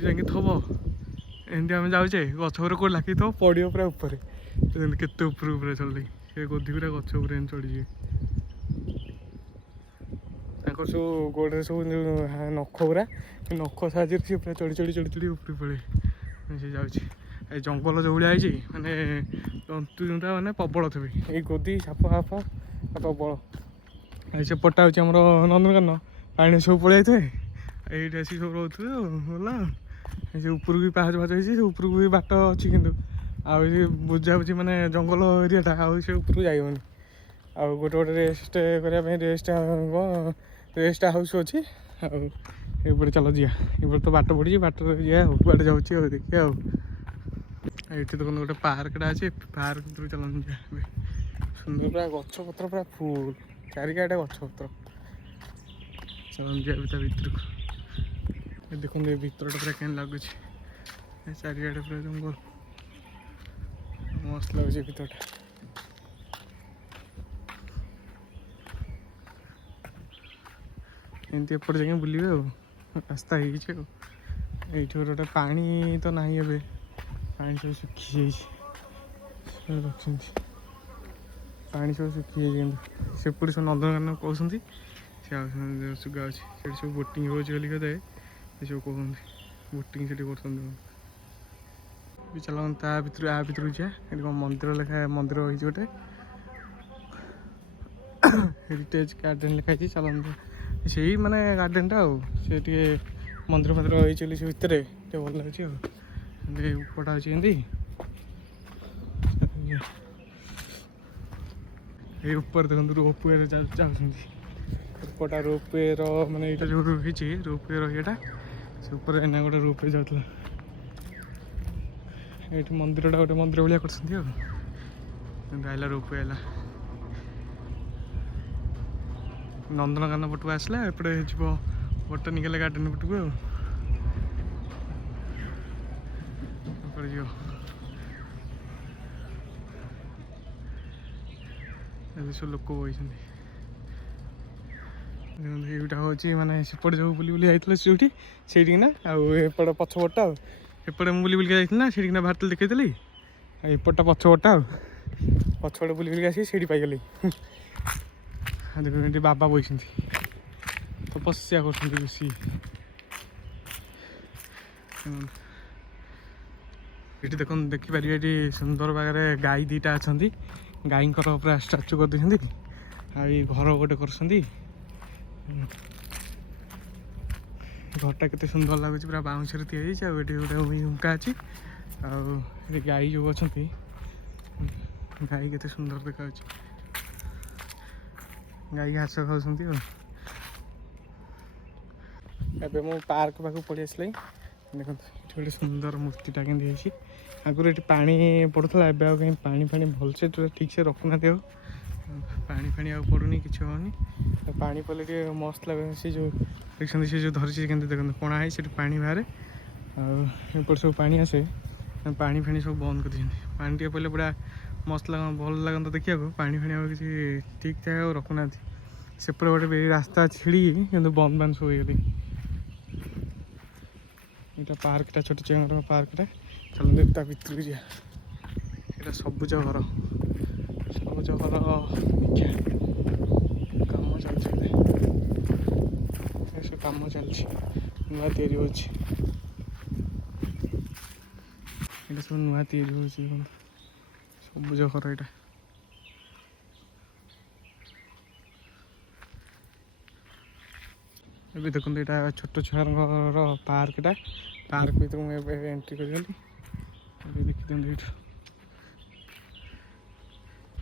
जाकि थब एमती आम जाऊे गच उपर कौन लाखी थो पड़ो पूरा ऊपर केते ऊपर पूरा चल से गोदी गुरा गच उपर चढ़ी जाए सब गोड़े सब नख गुरा नख साहय से पूरा चढ़ी चढ़ी चढ़ी चढ़ी ऊपर पड़े से जाऊँगी जंगल जो भाया है माने जंतु जुंता मैंने प्रबल थे ये गोदी साप फाप प्रबल सेपटा हूँ आम नंदनकानन पानी सब पड़े थे ये आसिक सब रोथे गला से ऊपर भी पाहाच फाच हो ऊपर को भी बाट अच्छी कि बुझा बुझी मैंने जंगल एरियाटा आउ से ऊपर को जाइए आउ गोटे गोटे रेस्ट करने रेस्ट हाउस अच्छी आउे चल जा ये तो बाट पड़ी बाट जा बाटे जाऊँगी देखिए ये देखो गोटे पार्कटा अच्छे पार्क भर चल सुंदर पूरा गचपत्र पूरा फुल चारिआडे गचपत्र चल जा भितर को देखो ये भितरटा पूरा क्या लगुच ଚାରିଆଡ଼େ ପୁରା ଜଙ୍ଗଲ ମସ୍ତ ଲାଗୁଛି ଭିତରଟା। ଏମିତି ଏପଟେ ଯାଇକି ବୁଲିବେ ଆଉ ରାସ୍ତା ହେଇଛି ଆଉ। ଏଇଠି ଗୋଟେ ପାଣି ତ ନାହିଁ ଏବେ, ପାଣି ସବୁ ଶୁଖିଯାଇଛି ରଖିଛନ୍ତି, ପାଣି ସବୁ ଶୁଖିଯାଇଛି କିନ୍ତୁ ସେପଟେ ସବୁ ନନ୍ଦନକାନନ କହୁଛନ୍ତି, ସେ ସୁଗା ଅଛି ସେଠି ସବୁ ବୋଟିଂ ହେଉଛି ବୋଲି କହିଲେ ଏସବୁ କହୁଛନ୍ତି ବୋଟିଂ ସେଠି କରୁଛନ୍ତି। ବି ଚାଲ ତା ଭିତରୁ ଆ ଭିତରକୁ ଯିବା। ଏଠି କ'ଣ ମନ୍ଦିର ମନ୍ଦିର ହେଇଛି ଗୋଟେ, ହେରିଟେଜ୍ ଗାର୍ଡ଼େନ୍ ଲେଖା ହେଇଛି। ଚାଲନ୍ତୁ ସେଇ ମାନେ ଗାର୍ଡ଼େନ୍ଟା ଆଉ, ସେ ଟିକେ ମନ୍ଦିର ଫନ୍ଦିର ହେଇଛି ବୋଲି ସେ ଭିତରେ ଟିକେ ଭଲ ଲାଗୁଛି ଆଉ। ଏମିତି ଉପରଟା ଅଛି ଏମିତି, ଏଇ ଉପରେ ଦେଖନ୍ତୁ ରୋପ୍ ୱେରେ ଯାଉଛନ୍ତି। ଉପରଟା ରୋପ୍ ୱେର ମାନେ ଏଇଟା ଯେଉଁ ହେଇଛି ରୋପ୍ ୱେର ଇଏଟା, ସେ ଉପରେ ଏନା ଗୋଟେ ରୋପ୍ ୱେ ଯାଉଥିଲା। ଏଇଠି ମନ୍ଦିରଟା ଗୋଟେ ମନ୍ଦିର ଭଳିଆ କରିଛନ୍ତି ଆଉ। ଆଇଲା ରୋପ୍ ୱେ ହେଲା ନନ୍ଦନକାନନ ପଟକୁ ଆସିଲା, ଏପଟେ ଯିବ ବୋଟାନିକାଲ ଗାର୍ଡ଼େନ୍ ପଟକୁ ଆଉ। ଏପଟେ ଯିବ ଏବେ ସବୁ ଲୋକ ବଇଛନ୍ତି। ଏଇଟା ହେଉଛି ମାନେ ସେପଟେ ଯେଉଁ ବୁଲି ବୁଲି ଯାଇଥିଲେ ସେଇଠିକିନା, ଆଉ ଏପଟ ପଛପଟଟା ଆଉ। ଏପଟେ ମୁଁ ବୁଲି ବୁଲିକା ଯାଇଥିଲି ନା, ସେଇଠିକିନା ବାହାରିଥିଲି ଦେଖେଇଥିଲି। ଆଉ ଏପଟଟା ପଛପଟଟା ଆଉ, ପଛପଟେ ବୁଲି ବୁଲିକି ଆସିକି ସେଇଠି ପାଇଗଲି। ଏଠି ବାବା ବଇଛନ୍ତି, ତପସ୍ୟା କରୁଛନ୍ତି ବେଶୀ। ଏଠି ଦେଖନ୍ତୁ ଦେଖିପାରିବେ, ଏଠି ସୁନ୍ଦର ଭାବରେ ଗାଈ ଦୁଇଟା ଅଛନ୍ତି। ଗାଈଙ୍କର ପୁରା ଷ୍ଟାଚୁ କରିଦେଇଛନ୍ତି, ଆଉ ଏଇ ଘର ଗୋଟେ କରୁଛନ୍ତି। ଘରଟା କେତେ ସୁନ୍ଦର ଲାଗୁଛି, ପୁରା ବାଉଁଶରେ ତିଆରି ହେଇଛି। ଆଉ ଏଠି ଗୋଟେ ହୁଙ୍କା ଅଛି, ଆଉ ଏଠି ଗାଈ ଯେଉଁ ଅଛନ୍ତି, ଗାଈ କେତେ ସୁନ୍ଦର ଦେଖାଯାଉଛି। ଗାଈ ଘାସ ଖାଉଛନ୍ତି ଆଉ। ଏବେ ମୁଁ ପାର୍କ ପାଖକୁ ପଳେଇ ଆସିଲି। ଦେଖନ୍ତୁ ଏଠି ଗୋଟେ ସୁନ୍ଦର ମୂର୍ତ୍ତିଟା କେମିତି ହେଇଛି। ଆଗରୁ ଏଠି ପାଣି ପଡ଼ୁଥିଲା, ଏବେ ଆଉ କାହିଁ ପାଣି ଭଲସେ ଠିକ୍ସେ ରଖୁନାହାନ୍ତି। ଆଉ ପାଣି ଆଉ ପଡ଼ୁନି, କିଛି ହେଉନି। ପାଣି ପଡ଼ିଲେ ଟିକେ ମସ୍ତ ଲାଗେ। ସେ ଯେଉଁ ଦେଖିଛନ୍ତି, ସେ ଯେଉଁ ଧରିଛି କେମିତି ଦେଖନ୍ତୁ କଣା ହେଇ ସେଠି ପାଣି ବାହାରେ, ଆଉ ଏପଟେ ସବୁ ପାଣି ଆସେ। ପାଣି ସବୁ ବନ୍ଦ କରିଦେଇଛନ୍ତି। ପାଣି ଟିକେ ପଡ଼ିଲେ ପୁରା ମସ୍ତ ଭଲ ଲାଗନ୍ତା ଦେଖିବାକୁ। ପାଣି ଆଉ କିଛି ଠିକ୍ ଠାକ୍ ଆଉ ରଖୁନାହାନ୍ତି। ସେପଟେ ଗୋଟେ ରାସ୍ତା ଛିଡ଼ିକି କିନ୍ତୁ ବନ୍ଦ ସବୁ ହେଇଗଲି। ଏଇଟା ପାର୍କଟା, ଛୋଟ ଛୁଆଙ୍କର ପାର୍କଟା। ଚାଲନ୍ତୁ ତା ଭିତରକୁ ଯିବା। ଏଇଟା ସବୁଜ ଘର କାମ ଚାଲିଛି, ଏସବୁ କାମ ଚାଲିଛି, ନୂଆ ତିଆରି ହେଉଛି। ଏଇଟା ସବୁ ନୂଆ ତିଆରି ହେଉଛି, ସବୁଜ ଘର ଏଇଟା। ଏବେ ଦେଖନ୍ତୁ ଏଇଟା ଛୋଟ ଛୁଆଙ୍କର ପାର୍କଟା। ପାର୍କ ଭିତରୁ ମୁଁ ଏବେ ଏଣ୍ଟ୍ରି କରିଗଲି। ଏବେ ଦେଖିଦିଅନ୍ତୁ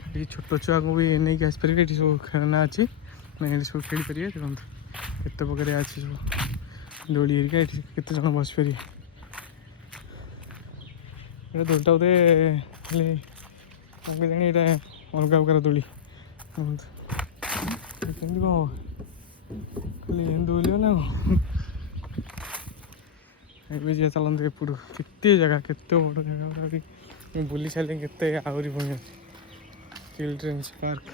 ଏଠି ଛୋଟ ଛୁଆଙ୍କୁ ବି ନେଇକି ଆସିପାରିବେ। ଏଠି ସବୁ ଖେଳନା ଅଛି, ଏଠି ସବୁ ଖେଳିପାରିବେ। ଦେଖନ୍ତୁ କେତେ ପ୍ରକାର ଅଛି ସବୁ ଦୋଳି ହେରିକା, ଏଠି କେତେ ଜଣ ବସିପାରିବେ। ଏଇଟା ଦୋଳିଟା ବୋଧେ ଖାଲି କ'ଣ କେଜାଣି, ଏଇଟା ଅଲଗା ପ୍ରକାର ଦୋଳି। କେମିତି କ'ଣ ଖାଲି ଏମିତି ଦୋଳିବ ନା? ଏବେ ଯିବା ଚାଲନ୍ତୁ ଏପଟୁ। କେତେ ଜାଗା, କେତେ ବଡ଼ ଜାଗା ଗୁଡ଼ା ବି ବୁଲି ସାରିଲେ, କେତେ ଆହୁରି ପୁଣି ଅଛି। ଚିଲଡ୍ରେନ୍ସ ପାର୍କ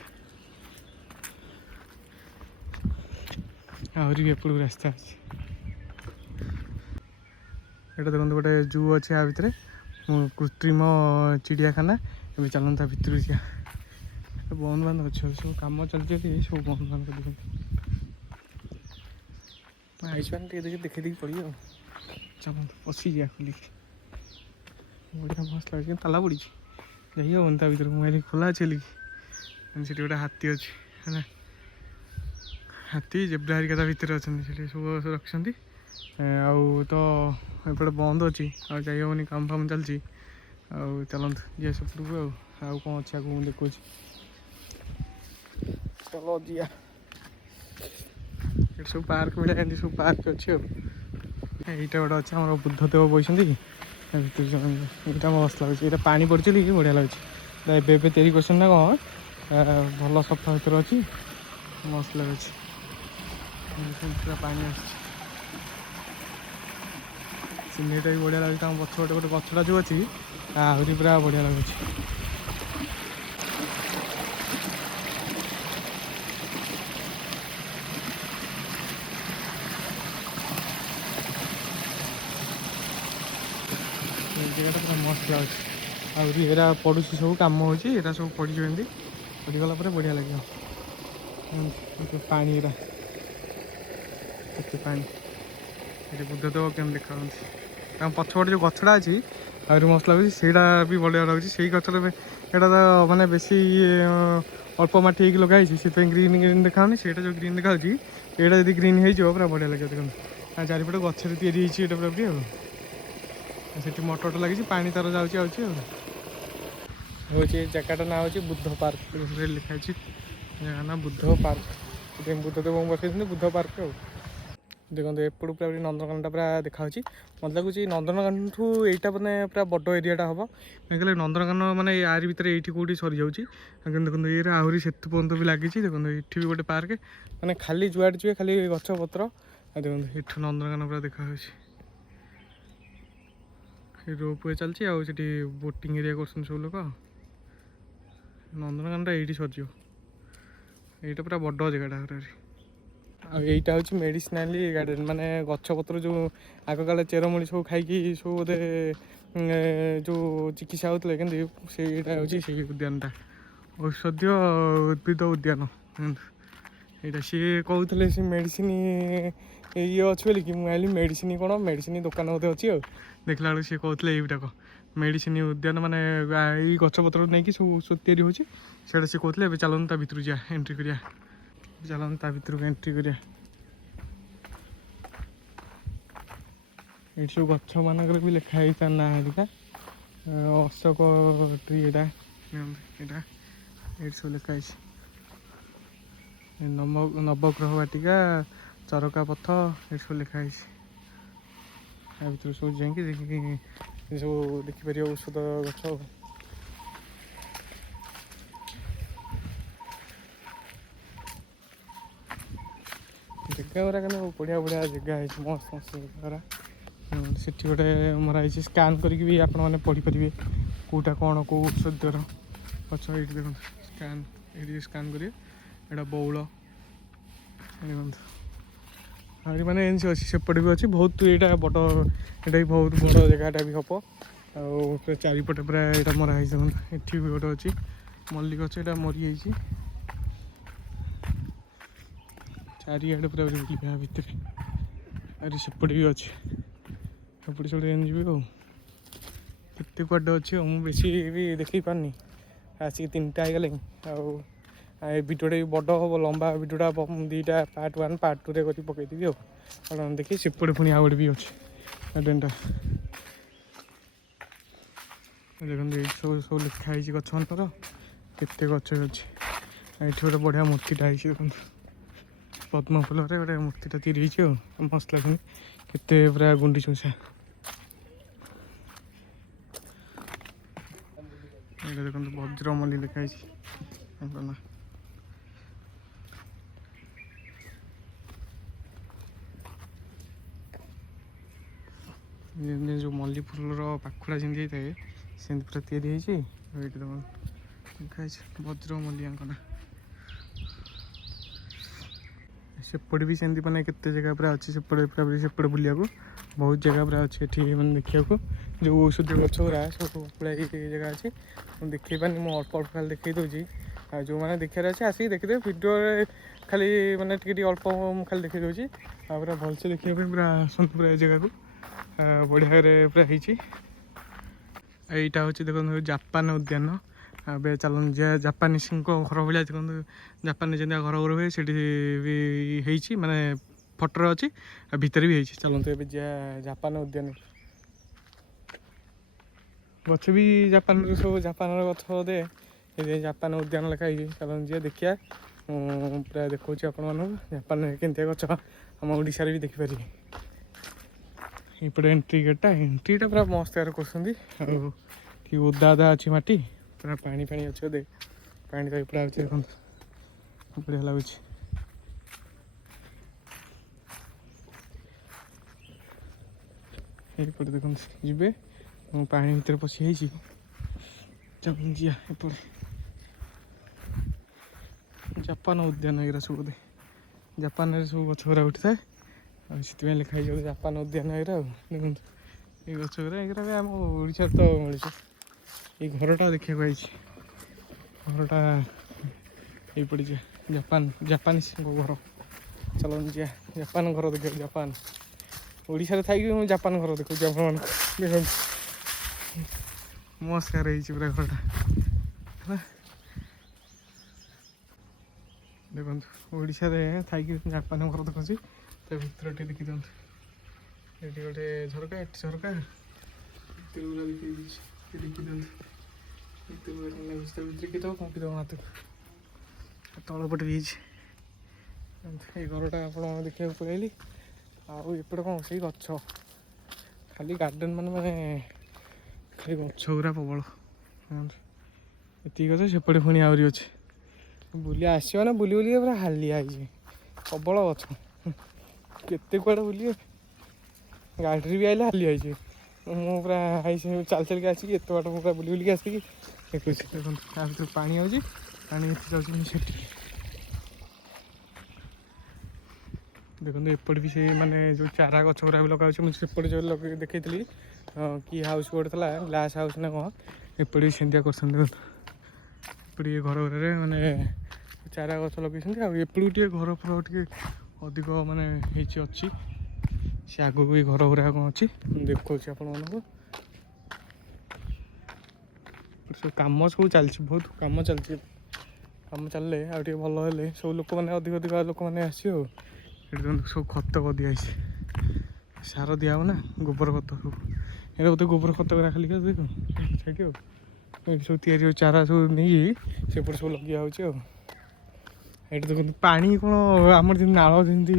ଆହୁରି ବି ଏପଟକୁ ରାସ୍ତା ଅଛି। ଏଇଟା ଦେଖନ୍ତୁ ଗୋଟେ ଜୁ ଅଛି ଆ ଭିତରେ, କୃତ୍ରିମ ଚିଡ଼ିଆଖାନା। ଏବେ ଚାଲନ୍ତୁ ତା ଭିତରକୁ ଯିବା। ବନ୍ଦ ଅଛି, ସବୁ କାମ ଚାଲିଛି, ସବୁ ବନ୍ଦ କରିଦେଇଛନ୍ତି। ଆଇସମାନେ ଟିକେ ଦେଖେଇ ଦେଇକି ପଡ଼ିବି ଆଉ। ଚାଲନ୍ତୁ ପଶିଯିବା ଖୋଲିକି। ବଢ଼ିଆ ମସ୍ତ ଲାଗୁଛି, କିନ୍ତୁ ତାଲା ପଡ଼ିଛି, ଯାଇ ହେବନି ତା ଭିତରକୁ। ମୁଁ ଖୋଲା ଅଛି ହେଲି, ସେଠି ଗୋଟେ ହାତୀ ଅଛି ହେଲା। ହାତୀ ଜେବ୍ରା ହେରିକା ତା ଭିତରେ ଅଛନ୍ତି, ସେଠି ସବୁ ରଖିଛନ୍ତି। ଆଉ ତ ଏପଟେ ବନ୍ଦ ଅଛି, ଆଉ ଯାଇ ହେବନି, କାମ ଚାଲିଛି। ଆଉ ଚାଲନ୍ତୁ ଯିବା ସେପଟକୁ। ଆଉ କ'ଣ ଅଛି ଆଗକୁ ମୁଁ ଦେଖୁଛି। ଚାଲ ଯିବା। ଏଠି ସବୁ ପାର୍କ ଭଳିଆ ଏମିତି ସବୁ ପାର୍କ ଅଛି ଆଉ। ଏଇଟା ଗୋଟେ ଅଛି, ଆମର ବୁଦ୍ଧଦେବ ବଇଛନ୍ତି କି ଭିତରେ। ଏଇଟା ମସ୍ତ ଲାଗୁଛି। ଏଇଟା ପାଣି ପଡ଼ିଛି କି ବଢ଼ିଆ ଲାଗୁଛି। ଏବେ ତିଆରି କରିଛନ୍ତି ନା କ'ଣ, ଭଲ ସଫା ସୁତୁରା ଅଛି, ମସ୍ତ ଲାଗୁଛି। ପୁରା ପାଣି ଆସୁଛି। ସିନେରୀଟା ବି ବଢ଼ିଆ ଲାଗୁଛି। ଆମ ପଛ ଗୋଟେ ଗଛଟା ଯେଉଁ ଅଛି ଆହୁରି ପୁରା ବଢ଼ିଆ ଲାଗୁଛି। ଜାଗାଟା ପୁରା ମସ୍ତ ଲାଗୁଛି। ଆହୁରି ଏରା ପଡ଼ୁଛି ସବୁ କାମ ହେଉଛି, ଏରା ସବୁ ପଡ଼ିଯିବ ଏମିତି ପଡ଼ିଗଲା ପରେ ବଢ଼ିଆ ଲାଗିବ। ପାଣି ଏରା କେତେ ପାଣି ଏଠି ବୁଦ୍ଧଦେବ କେମିତି ଦେଖାଯାଉଛି। ତାଙ୍କ ପଛପଟେ ଯେଉଁ ଗଛଟା ଅଛି ଆହୁରି ମସ୍ତ ଲାଗୁଛି, ସେଇଟା ବି ବଢ଼ିଆ ଲାଗୁଛି। ସେଇ ଗଛଟା ଏଇଟା ତ ମାନେ ବେଶୀ ଅଳ୍ପ ମାଟି ହେଇକି ଲଗା ହେଇଛି, ସେଥିପାଇଁ ଗ୍ରୀନ୍ ଗ୍ରୀନ୍ ଦେଖାଯାଉନି। ସେଇଟା ଯେଉଁ ଗ୍ରୀନ୍ ଦେଖାଯାଉଛି ଏଇଟା ଯଦି ଗ୍ରୀନ୍ ହେଇଯିବ ପୁରା ବଢ଼ିଆ ଲାଗିବ। ଦେଖନ୍ତୁ ଚାରିପଟେ ଗଛରେ ତିଆରି ହେଇଛି ଏଇଟା ପୁରା ପୁରି। ଆଉ ସେଠି ମଟରଟା ଲାଗିଛି, ପାଣି ତାର ଯାଉଛି ଆଉ ହେଉଛି। ଜାଗାଟା ନାଁ ହେଉଛି ବୁଦ୍ଧ ପାର୍କ, ଲେଖା ହେଇଛି। ଜାଗା ନା ବୁଦ୍ଧ ପାର୍କ, ସେଥିପାଇଁ ବୁଦ୍ଧଦେବଙ୍କୁ ବସେଇଛନ୍ତି ବୁଦ୍ଧ ପାର୍କ। ଆଉ ଦେଖନ୍ତୁ ଏପଟୁ ପୁରା ନନ୍ଦନକାନନଟା ପୁରା ଦେଖାହେଉଛି। ମୋତେ ଲାଗୁଛି ନନ୍ଦନକାନନଠୁ ଏଇଟା ମାନେ ପୁରା ବଡ଼ ଏରିଆଟା ହେବ। ଦେଖିଲେ ନନ୍ଦନକାନନ ମାନେ ଆରି ଭିତରେ ଏଇଠି କେଉଁଠି ସରିଯାଉଛି। କିନ୍ତୁ ଦେଖନ୍ତୁ ଏଇରେ ଆହୁରି ସେତୁ ପର୍ଯ୍ୟନ୍ତ ବି ଲାଗିଛି। ଦେଖନ୍ତୁ ଏଠି ବି ଗୋଟେ ପାର୍କ, ମାନେ ଖାଲି ଯୁଆଡ଼େ ଯିବେ ଖାଲି ଗଛ ପତ୍ର। ଆଉ ଦେଖନ୍ତୁ ଏଠୁ ନନ୍ଦନକାନନ ପୁରା ଦେଖାହେଉଛି। ରୋପ୍ ୱେ ଚାଲିଛି, ଆଉ ସେଠି ବୋଟିଂ ଏରିଆ କରୁଛନ୍ତି ସବୁ ଲୋକ। ନନ୍ଦନକାନନଟା ଏଇଠି ସରିଯିବ। ଏଇଟା ପୁରା ବଡ଼ ଜାଗାଟା ପୁରା। ଆଉ ଏଇଟା ହେଉଛି ମେଡ଼ିସିନାଲି ଗାର୍ଡ଼େନ୍, ମାନେ ଗଛପତ୍ର ଯେଉଁ ଆଗକାଳେ ଚେରମୂଳି ସବୁ ଖାଇକି ସବୁ ବୋଧେ ଯେଉଁ ଚିକିତ୍ସା ହେଉଥିଲେ, କିନ୍ତୁ ସେଇଟା ହେଉଛି ସେଇ ଉଦ୍ୟାନଟା, ଔଷଧୀୟ ଉଦ୍ଭିଦ ଉଦ୍ୟାନ। ଏଇଟା ସିଏ କହୁଥିଲେ ସେ ମେଡ଼ିସିନ ଇଏ ଅଛି ବୋଲିକି, ମୁଁ ଭାବିଲି ମେଡ଼ିସିନ କ'ଣ ମେଡ଼ିସିନ ଦୋକାନ ବୋଧେ ଅଛି। ଆଉ ଦେଖିଲା ବେଳକୁ ସିଏ କହୁଥିଲେ ଏଇଟାକ ମେଡ଼ିସିନ ଉଦ୍ୟାନ, ମାନେ ଏଇ ଗଛପତ୍ର ନେଇକି ସବୁ ତିଆରି ହେଉଛି। ସେଇଟା ସିଏ କହୁଥିଲେ। ଏବେ ଚାଲନ୍ତୁ ତା ଭିତରକୁ ଯିବା, ଏଣ୍ଟ୍ରି କରିବା। ଚାଲନ୍ତୁ ତା ଭିତରକୁ ଏଣ୍ଟ୍ରି କରିବା। ଏଇଠି ସବୁ ଗଛ ମାନଙ୍କରେ ବି ଲେଖା ହେଇଛି ତା ନାଁ ହେରିକା। ଅଶୋକ ଟ୍ରି ଏଇଟା ଏଇଠି ସବୁ ଲେଖା ହେଇଛି। ନବଗ୍ରହ ବାଟିକା, ଚରକା ପଥ, ଏଠି ସବୁ ଲେଖା ହେଇଛି। ତା ଭିତରୁ ସବୁ ଯାଇକି ଦେଖିକି ସବୁ ଦେଖିପାରିବ ଔଷଧ ଗଛ। ଜାଗା ଗୁରା କିନ୍ତୁ ବଢ଼ିଆ ବଢ଼ିଆ ଜାଗା ହେଇଛି, ମସ୍ତ ମସ୍ତ ଜାଗା ଗୁରା। ସେଠି ଗୋଟେ ମରା ହେଇଛି, ସ୍କାନ୍ କରିକି ବି ଆପଣମାନେ ପଢ଼ିପାରିବେ କେଉଁଟା କ'ଣ କେଉଁ ଔଷଧର ଗଛ। ଏଇଠି ଦେଖନ୍ତୁ ସ୍କାନ୍, ଏଇଠି ସ୍କାନ୍ କରିବେ। ଏଇଟା ବଉଳ ଦେଖନ୍ତୁ। ଆହୁରି ମାନେ ଏମିତି ଅଛି, ସେପଟେ ବି ଅଛି ବହୁତ। ଏଇଟା ବଡ଼, ଏଇଟା ବି ବହୁତ ବଡ଼ ଜାଗାଟା ବି ହେବ। ଆଉ ଚାରିପଟେ ପୁରା ଏଇଟା ମରା ହେଇଛି। ଦେଖନ୍ତୁ ଏଠି ବି ଗୋଟେ ଅଛି ମଲ୍ଲି ଗଛ, ଏଇଟା ମରିଯାଇଛି। ଚାରିଆଡ଼େ ପୁରା ବୁଲିବା ଭିତରେ। ଆହୁରି ସେପଟେ ବି ଅଛି, ସେପଟେ ଏମିତି ଯିବି। ଆଉ କେତେ କୁଆଡ଼େ ଅଛି, ଆଉ ମୁଁ ବେଶୀ ବି ଦେଖେଇ ପାରୁନି, ଆସିକି 3ଟା ହେଇଗଲାଣି। ଆଉ ଏ ଭିଡ଼ିଓଟା ବି ବଡ଼ ହେବ, ଲମ୍ବା ଭିଡ଼ିଓଟା ହେବ। ମୁଁ 2ଟା ପାର୍ଟ 1 ପାର୍ଟ 2ରେ କରି ପକାଇଦେବି। ଆଉ ଆପଣ ଦେଖି ସେପଟେ ପୁଣି ଆଉ ଗୋଟେ ବି ଅଛି ଗାର୍ଡ଼େନ୍ଟା। ଦେଖନ୍ତୁ ଏଇଠି ସବୁ ଲେଖା ହେଇଛି ଗଛ ମାନଙ୍କର, କେତେ ଗଛ ଅଛି। ଏଇଠି ଗୋଟେ ବଢ଼ିଆ ମୂର୍ତ୍ତିଟା ହେଇଛି। ଦେଖନ୍ତୁ ପଦ୍ମ ଫୁଲରେ ଗୋଟେ ମୂର୍ତ୍ତିଟା ତିଆରି ହେଇଛି। ଆଉ ମସ୍ତ ଲାଗୁନି, କେତେ ପୁରା ଗୁଣ୍ଡିଚି ମୂଷା। ଏଇଟା ଦେଖନ୍ତୁ ବଜ୍ରମଲ୍ଲୀ ଲେଖା ହେଇଛି। ନା ଯେମିତି ଯେଉଁ ମଲ୍ଲି ଫୁଲର ପାଖୁଡ଼ା ଯେମିତି ହେଇଥାଏ ସେମିତି ପୁରା ତିଆରି ହେଇଛି। ଏଇଠି ଦେଖନ୍ତୁ ଲେଖା ହେଇଛି ବଜ୍ରମଲ୍ଲୀଙ୍କ ନା। ସେପଟେ ବି ସେମିତି ମାନେ କେତେ ଜାଗା ପୁରା ଅଛି। ସେପଟେ ପୁରା ସେପଟେ ବୁଲିବାକୁ ବହୁତ ଜାଗା ପୁରା ଅଛି ଏଠି, ମାନେ ଦେଖିବାକୁ ଯେଉଁ ଔଷଧୀୟ ଗଛ ଗୁରା ସବୁ ପୁରା ଏଇ ଜାଗା ଅଛି। ମୁଁ ଦେଖେଇ ପାରୁନି, ମୁଁ ଅଳ୍ପ ଅଳ୍ପ ଖାଲି ଦେଖେଇ ଦେଉଛି। ଆଉ ଯେଉଁମାନେ ଦେଖିବାର ଅଛି ଆସିକି ଦେଖିଦେବେ। ଭିଡ଼ିଓରେ ଖାଲି ମାନେ ଟିକେ ଟିକେ ଅଳ୍ପ ମୁଁ ଖାଲି ଦେଖେଇ ଦେଉଛି। ଆଉ ପୁରା ଭଲସେ ଦେଖିବା ପାଇଁ ପୁରା ଆସନ୍ତୁ ପୁରା ଏ ଜାଗାକୁ, ବଢ଼ିଆରେ ପୁରା ହେଇଛି। ଏଇଟା ହେଉଛି ଦେଖନ୍ତୁ ଜାପାନ ଉଦ୍ୟାନ। ଏବେ ଚାଲନ୍ତୁ ଯିବା ଜାପାନିଜ୍ଙ୍କ ଘର ଭଳିଆ। ଦେଖନ୍ତୁ ଜାପାନରେ ଯେମିତିଆ ଘର ହୁଏ ସେଠି ବି ହେଇଛି, ମାନେ ଫଟୋରେ ଅଛି, ଆଉ ଭିତରେ ବି ହେଇଛି। ଚାଲନ୍ତୁ ଏବେ ଯିବା ଜାପାନ ଉଦ୍ୟାନ। ଗଛ ବି ଜାପାନରେ ସବୁ ଜାପାନର ଗଛ ବୋଧେ, ଜାପାନ ଉଦ୍ୟାନ ଲେଖା ହେଇଛି। ଚାଲନ୍ତୁ ଯିବା ଦେଖିବା। ମୁଁ ପୁରା ଦେଖାଉଛି ଆପଣମାନଙ୍କୁ ଜାପାନରେ କେମିତିଆ ଗଛ ଆମ ଓଡ଼ିଶାରେ ବି ଦେଖିପାରିବେ। ଏପଟେ ଏଣ୍ଟ୍ରି ଗେଟ୍ଟା, ଏଣ୍ଟ୍ରିଟା ପୁରା ମସ୍ତ କରୁଛନ୍ତି। ଆଉ ଟିକେ ଓଦା ଓଦା ଅଛି ମାଟି, ପୁରା ପାଣି ଫାଣି ଅଛି ବୋଧେ, ପାଣି ପାଇପ୍ ପୁରା ଅଛି। ଦେଖନ୍ତୁ ବଢ଼ିଆ ଲାଗୁଛି। ଏପଟେ ଦେଖନ୍ତୁ ଯିବେ ମୁଁ ପାଣି ଭିତରେ ପଶି ହେଇଛି ଚାଲନ୍ତୁ ଯିବା ଏପଟେ ଜାପାନ ଉଦ୍ୟାନ ଏଗୁରା ସବୁ ବୋଧେ ଜାପାନରେ ସବୁ ଗଛ ଗୁରା ଉଠିଥାଏ ଆଉ ସେଥିପାଇଁ ଲେଖା ହେଇଛି ବୋଧେ ଜାପାନ ଉଦ୍ୟାନ ଏଗୁରା ଆଉ ଦେଖନ୍ତୁ ଏଇ ଗଛ ଗୁରା ଏଗୁରା ବି ଆମ ଓଡ଼ିଶାରେ ତ ମିଳୁଛି ଏଇ ଘରଟା ଦେଖିବାକୁ ଆଇଛି ଘରଟା ଏଇପଟେ ଯିବା ଜାପାନିସ୍ଙ୍କ ଘର ଚାଲନ୍ତୁ ଯିବା ଜାପାନ ଘର ଦେଖିବାକୁ ଜାପାନ ଓଡ଼ିଶାରେ ଥାଇକି ମୁଁ ଜାପାନ ଘର ଦେଖୁଛି ଆପଣମାନଙ୍କୁ ଦେଖନ୍ତୁ ମସ୍କାର ହେଇଛି ପୁରା ଘରଟା ହେଲା ଦେଖନ୍ତୁ ଓଡ଼ିଶାରେ ଥାଇକି ଜାପାନ ଘର ଦେଖୁଛି ତା ଭିତରେ ଟିକେ ଦେଖିଦିଅନ୍ତୁ ଏଠି ଗୋଟେ ଝରକା ଏଠି ଝରକା ଭିତରେ ଗୁରା ଦେଖେଇ ଦେଇଛି ଦେଖିଦିଅନ୍ତୁ ଭିତରେ ଗୁରା ଲାଗୁଛି ତା ଭିତରେ କିଏ ଦେବ କମ୍ପି ଦେବ ହାତକୁ ତଳ ପଟେ ବି ହେଇଛି ଏଇ ଘରଟା ଆପଣ ଦେଖିବାକୁ ପଳେଇଲି ଆଉ ଏପଟେ କ'ଣ ସେଇ ଗଛ ଖାଲି ଗାର୍ଡ଼େନ୍ ମାନେ ଖାଲି ଗଛ ଗୁରା ପ୍ରବଳ ଏତିକି ଗଛ ସେପଟେ ପୁଣି ଆହୁରି ଅଛି ବୁଲି ଆସିବ ନା ବୁଲି ବୁଲିକି ପୁରା ହାଲିଆ ହେଇଯିବେ ପ୍ରବଳ ଗଛ କେତେ କୁଆଡ଼େ ବୁଲିବେ ଗାଡ଼ିରେ ବି ଆଇଲେ ହାଲିଆ ହେଇଯିବେ ମୁଁ ପୁରା ଚାଲି ଚାଲିକି ଆସିକି ଏତେ ବାଟ ପୁରା ବୁଲି ବୁଲିକି ଆସିକି ଦେଖୁଛି ଦେଖନ୍ତୁ ତା ଭିତରେ ପାଣି ଆଉଛି ପାଣି ଭିତରେ ଯାଉଛି ମୁଁ ସେଠିକି ଦେଖନ୍ତୁ ଏପଟେ ବି ସେ ମାନେ ଯେଉଁ ଚାରା ଗଛ ଗୁରା ବି ଲଗାଉଛି ମୁଁ ସେପଟେ ଯେଉଁ ଦେଖେଇଥିଲି କି ହାଉସ୍ ବୋଟ୍ ଥିଲା ଗ୍ଲାସ୍ ହାଉସ୍ ନା କ'ଣ ଏପଟେ ବି ସେମିତିଆ କରୁଛନ୍ତି ଦେଖନ୍ତୁ ଏପଟେ ଘର ଘରରେ ମାନେ ଚାରା ଗଛ ଲଗେଇଛନ୍ତି ଆଉ ଏପଟକୁ ଟିକେ ଘର ଫର ଟିକେ ଅଧିକ ମାନେ ହେଇଛି ଅଛି ସେ ଆଗକୁ ବି ଘର ଗୁରା କ'ଣ ଅଛି ମୁଁ ଦେଖାଉଛି ଆପଣମାନଙ୍କୁ ସବୁ କାମ ସବୁ ଚାଲିଛି ବହୁତ କାମ ଚାଲିଛି କାମ ଚାଲିଲେ ଆଉ ଟିକେ ଭଲ ହେଲେ ସବୁ ଲୋକମାନେ ଅଧିକ ଲୋକମାନେ ଆସିବେ ଆଉ ଏଠି ସବୁ ଖତ ଦିଆହେଇଛି ସାର ଦିଆହେବ ନା ଗୋବର ଖତ ସବୁ ଏଇଟା ବୋଧେ ଗୋବର ଖତ ଗୁରା ଖାଲି ସେଇଠି ଆଉ ଏଠି ସବୁ ତିଆରି ହେଉଛି ଚାରା ସବୁ ନେଇକି ସେପଟେ ସବୁ ଲଗିଆ ହେଉଛି ଆଉ ଏଠି ଦେଖନ୍ତୁ ପାଣି କ'ଣ ଆମର ଯେମିତି ନାଳ ଯେମିତି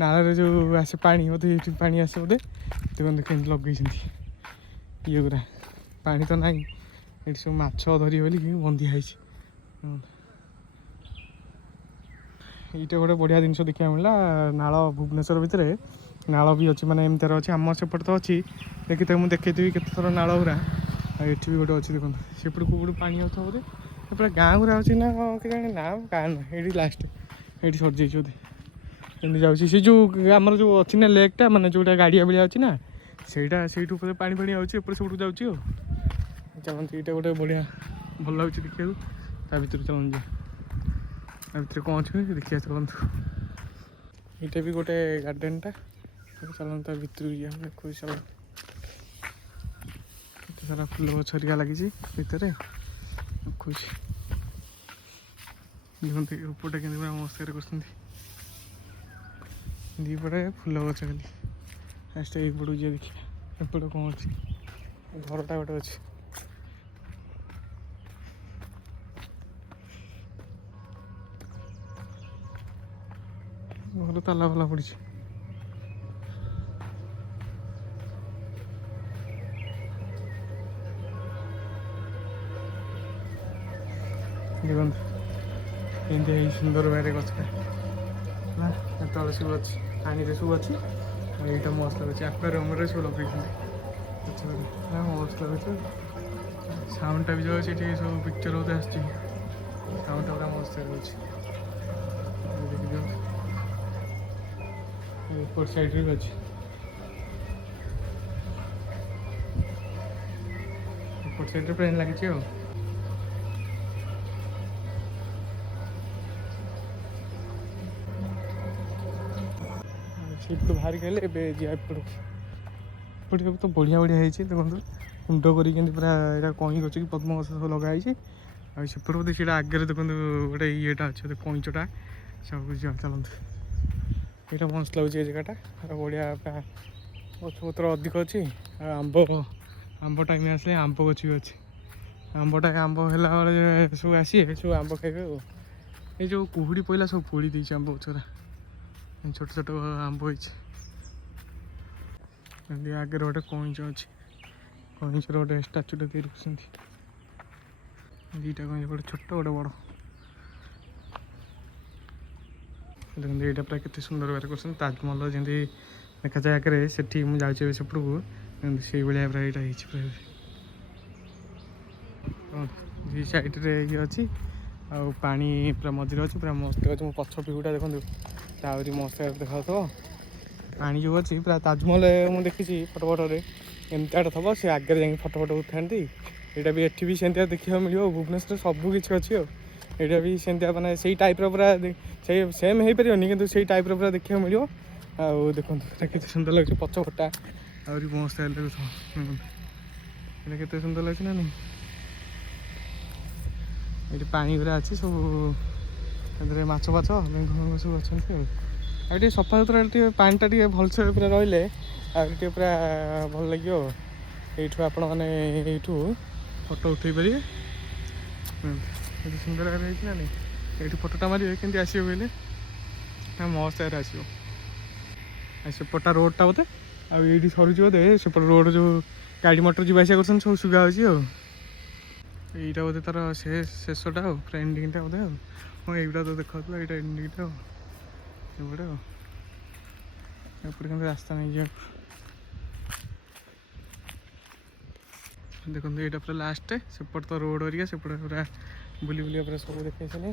ନାଳରେ ଯେଉଁ ଆସେ ପାଣି ବୋଧେ ଏଇଠି ପାଣି ଆସେ ବୋଧେ ଦେଖନ୍ତୁ କେମିତି ଲଗେଇଛନ୍ତି ଇଏ ଗୁରା ପାଣି ତ ନାହିଁ ଏଠି ସବୁ ମାଛ ଧରିବେ ବୋଲିକି ବନ୍ଦିଆ ହେଇଛି ଏଇଟା ଗୋଟେ ବଢ଼ିଆ ଜିନିଷ ଦେଖିବାକୁ ମିଳିଲା ନାଳ ଭୁବନେଶ୍ୱର ଭିତରେ ନାଳ ବି ଅଛି ମାନେ ଏମିତିରେ ଅଛି ଆମର ସେପଟେ ତ ଅଛି ଦେଖିଥିବେ ମୁଁ ଦେଖେଇଥିବି କେତେଥର ନାଳ ଗୁରା ଆଉ ଏଠି ବି ଗୋଟେ ଅଛି ଦେଖନ୍ତୁ ସେପଟେ କେଉଁପଟେ ପାଣି ଆଉଥିବ ବୋଧେ ଏପଟେ ଗାଁ ଗୁରା ଅଛି ନା କ'ଣ କେଜାଣି ନା ଗାଁ ନୁହେଁ ଏଇଠି ଲାଷ୍ଟ ଏଇଠି ସରିଯାଇଛି ବୋଧେ ଏମିତି ଯାଉଛି ସେ ଯେଉଁ ଆମର ଯେଉଁ ଅଛି ନା ଲେକ୍ଟା ମାନେ ଯେଉଁଟା ଗାଡ଼ିଆ ଭଳିଆ ଅଛି ନା ସେଇଠୁ ଉପରେ ପାଣି ଆଉଛି ଏପଟେ ସେପଟକୁ ଯାଉଛି ଆଉ ଚାଲନ୍ତୁ ଏଇଟା ଗୋଟେ ବଢ଼ିଆ ଭଲ ଲାଗୁଛି ଦେଖିବାକୁ ତା ଭିତରେ ଚାଲନ୍ତୁ ତା ଭିତରେ କ'ଣ ଅଛି ଦେଖିବା ଚାଲନ୍ତୁ ଏଇଟା ବି ଗୋଟେ ଗାର୍ଡ଼େନ୍ଟା ଚାଲନ୍ତୁ ତା ଭିତରକୁ ଯିବା ଦେଖୁଛି ଚାଲ କେତେ ସାରା ଫୁଲ ଗଛ ହେରିକା ଲାଗିଛି ଭିତରେ ଦେଖୁଛି ଦେଖନ୍ତୁ ଏପଟେ କେମିତି ପୁରା ମସ୍କାରେ କରୁଛନ୍ତି ଦୁଇପଟେ ଫୁଲ ଗଛ ଖାଲି ଫାଷ୍ଟ ଏଇପଟକୁ ଯିବା ଦେଖିବା ଏପଟେ କ'ଣ ଅଛି ଘରଟା ଗୋଟେ ଅଛି ଘର ତାଲା ଫାଲା ପଡ଼ିଛି ଦେଖନ୍ତୁ ଏମିତି ଏଇ ସୁନ୍ଦର ଭାବରେ ଗଛଟା ହେଲା ତଳେ ସବୁ ଅଛି ପାଣିରେ ସବୁ ଅଛି ଆଉ ଏଇଟା ମସ୍ତ ଲାଗୁଛି ଆକ୍ୱାରିୟମ୍ରେ ସବୁ ଲଗେଇଛନ୍ତି ମସ୍ତ ଲାଗୁଛି ସାଉଣ୍ଡଟା ବି ଯେଉଁ ଅଛି ଏଠି ସବୁ ପିକ୍ଚର ବୋଧେ ଆସୁଛି ସାଉଣ୍ଡଟା ପୁରା ମସ୍ତ ଲାଗୁଛି ଦେଖିଦିଅନ୍ତୁ ଏପଟ ସାଇଡ଼୍ରେ ବି ଅଛି ଏପଟ ସାଇଡ଼୍ରେ ପ୍ଲେନ୍ ଲାଗିଛି ଆଉ ସେପଟୁ ବାହାରିକି ହେଲେ ଏବେ ଯିବା ଏପଟେ ତ ବଢ଼ିଆ ହେଇଛି ଦେଖନ୍ତୁ କୁଣ୍ଡ କରିକି କେମିତି ପୁରା ଏଇଟା କଇଁ ଗଛ କି ପଦ୍ମ ଗଛ ସବୁ ଲଗା ହେଇଛି ଆଉ ସେପଟେ ବୋଧେ ସେଇଟା ଆଗରେ ଦେଖନ୍ତୁ ଗୋଟେ ଇଏଟା ଅଛି ବୋଧେ କଇଁଚଟା ସବୁ ଯିବା ଚାଲନ୍ତୁ ଏଇଟା ମସ୍ତ ଲାଗୁଛି ଏ ଜାଗାଟା ବଢ଼ିଆ ଗଛପତ୍ର ଅଧିକ ଅଛି ଆଉ ଆମ୍ବ ଟାଇମ୍ ଆସିଲେ ଆମ୍ବ ଗଛ ବି ଅଛି ଆମ୍ବ ହେଲା ବେଳେ ସବୁ ଆସିବେ ସବୁ ଆମ୍ବ ଖାଇବେ ଆଉ ଏଇ ଯେଉଁ କୁହୁଡ଼ି ପଇଲା ସବୁ ପୋଡ଼ି ଦେଇଛି ଆମ୍ବ ଗଛରା ଛୋଟ ଛୋଟ ଆମ୍ବ ହେଇଛି ଏମିତି ଆଗରେ ଗୋଟେ କଇଁଚ ଅଛି କଇଁଚର ଗୋଟେ ଷ୍ଟାଚୁଟା ତିଆରି କରିଛନ୍ତି ଦୁଇଟା କଇଁଚ ଗୋଟେ ଛୋଟ ଗୋଟେ ବଡ଼ ଦେଖନ୍ତୁ ଏଇଟା ପୁରା କେତେ ସୁନ୍ଦର ଭାବରେ କରୁଛନ୍ତି ତାଜମହଲ ଯେମିତି ଦେଖାଯାଏ ଆଗରେ ସେଠି ମୁଁ ଯାଉଛି ଏବେ ସେପଟକୁ ସେଇଭଳିଆ ପୁରା ଏଇଟା ହେଇଛି ପୁରା ଦୁଇ ସାଇଡ଼୍ରେ ଇଏ ଅଛି ଆଉ ପାଣି ପୁରା ମଝିରେ ଅଛି ପୁରା ମସ୍ତ ଅଛି। ମୋ ପଛ ଭିୟୁଟା ଦେଖନ୍ତୁ ଆହୁରି ମସ୍ତ ଦେଖାଯାଉଥିବ। ପାଣି ଯେଉଁ ଅଛି ପୁରା ତାଜମହଲ ମୁଁ ଦେଖିଛି ଫଟୋରେ ଏମିତିଆଟା ଥିବ ସେ ଆଗରେ ଯାଇକି ଫଟୋ ଉଠାନ୍ତି। ଏଇଟା ବି ଏଠି ବି ସେମିତିଆ ଦେଖିବାକୁ ମିଳିବ। ଭୁବନେଶ୍ୱରରେ ସବୁ କିଛି ଅଛି ଆଉ ଏଇଟା ବି ସେମିତିଆ ମାନେ ସେଇ ଟାଇପ୍ର ପୁରା ସେଇ ସେମ୍ ହେଇପାରିବନି କିନ୍ତୁ ସେଇ ଟାଇପ୍ର ପୁରା ଦେଖିବାକୁ ମିଳିବ। ଆଉ ଦେଖନ୍ତୁ ଏଇଟା କେତେ ସୁନ୍ଦର ଲାଗୁଛି ପଛ ପଟା ଆହୁରି ମସ୍ତ ଲାଗୁଥିବ। ଏଇଟା କେତେ ସୁନ୍ଦର ଲାଗୁଛି ନା ନାହିଁ। ଏଇଠି ପାଣି ଗୁରା ଅଛି ସବୁ ସେଥିରେ ମାଛ ଫାଛ ମେଘ ସବୁ ଅଛନ୍ତି ଆଉ ଟିକେ ସଫା ସୁତୁରା ଟିକେ ପାଣିଟା ଟିକେ ଭଲସେ ପୁରା ରହିଲେ ଆଉ ଟିକେ ପୁରା ଭଲ ଲାଗିବ ଆଉ। ଏଇଠୁ ଆପଣମାନେ ଏଇଠୁ ଫଟୋ ଉଠେଇ ପାରିବେ। ଏଠି ସୁନ୍ଦର ଜାଗା ହେଇଛି ନା ନାହିଁ। ଏଇଠି ଫଟୋଟା ମାରିବେ କେମିତି ଆସିବ କହିଲେ ମସ୍ତ ଜାଗାରେ ଆସିବ। ଆଉ ସେପଟଟା ରୋଡ଼ଟା ବୋଧେ ଆଉ ଏଇଠି ସରୁଛି ବୋଧେ ସେପଟ ରୋଡ଼ ଯେଉଁ ଗାଡ଼ି ମଟର ଯିବା ଆସିବା କରୁଛନ୍ତି ସବୁ ସୁବିଧା ହେଉଛି ଆଉ। ଏଇଟା ବୋଧେ ତାର ଶେଷଟା ଆଉ ପୁରା ଏଣ୍ଡିଙ୍ଗଟା ବୋଧେ ଆଉ ହଁ ଏଇଗୁଡ଼ା ତ ଦେଖାଉଥିଲା ଏଇଟା ଏଣ୍ଡିଙ୍ଗଟା ଆଉ ଏପଟେ ଆଉ ଏପଟେ କିନ୍ତୁ ରାସ୍ତା ନେଇ ଯିବାକୁ ଦେଖନ୍ତୁ ଏଇଟା ପୁରା ଲାଷ୍ଟ ସେପଟେ ତ ରୋଡ଼ ହେରିକା ସେପଟେ ପୁରା ବୁଲି ପୁରା ସବୁ ଦେଖେଇ ସାରିଲେ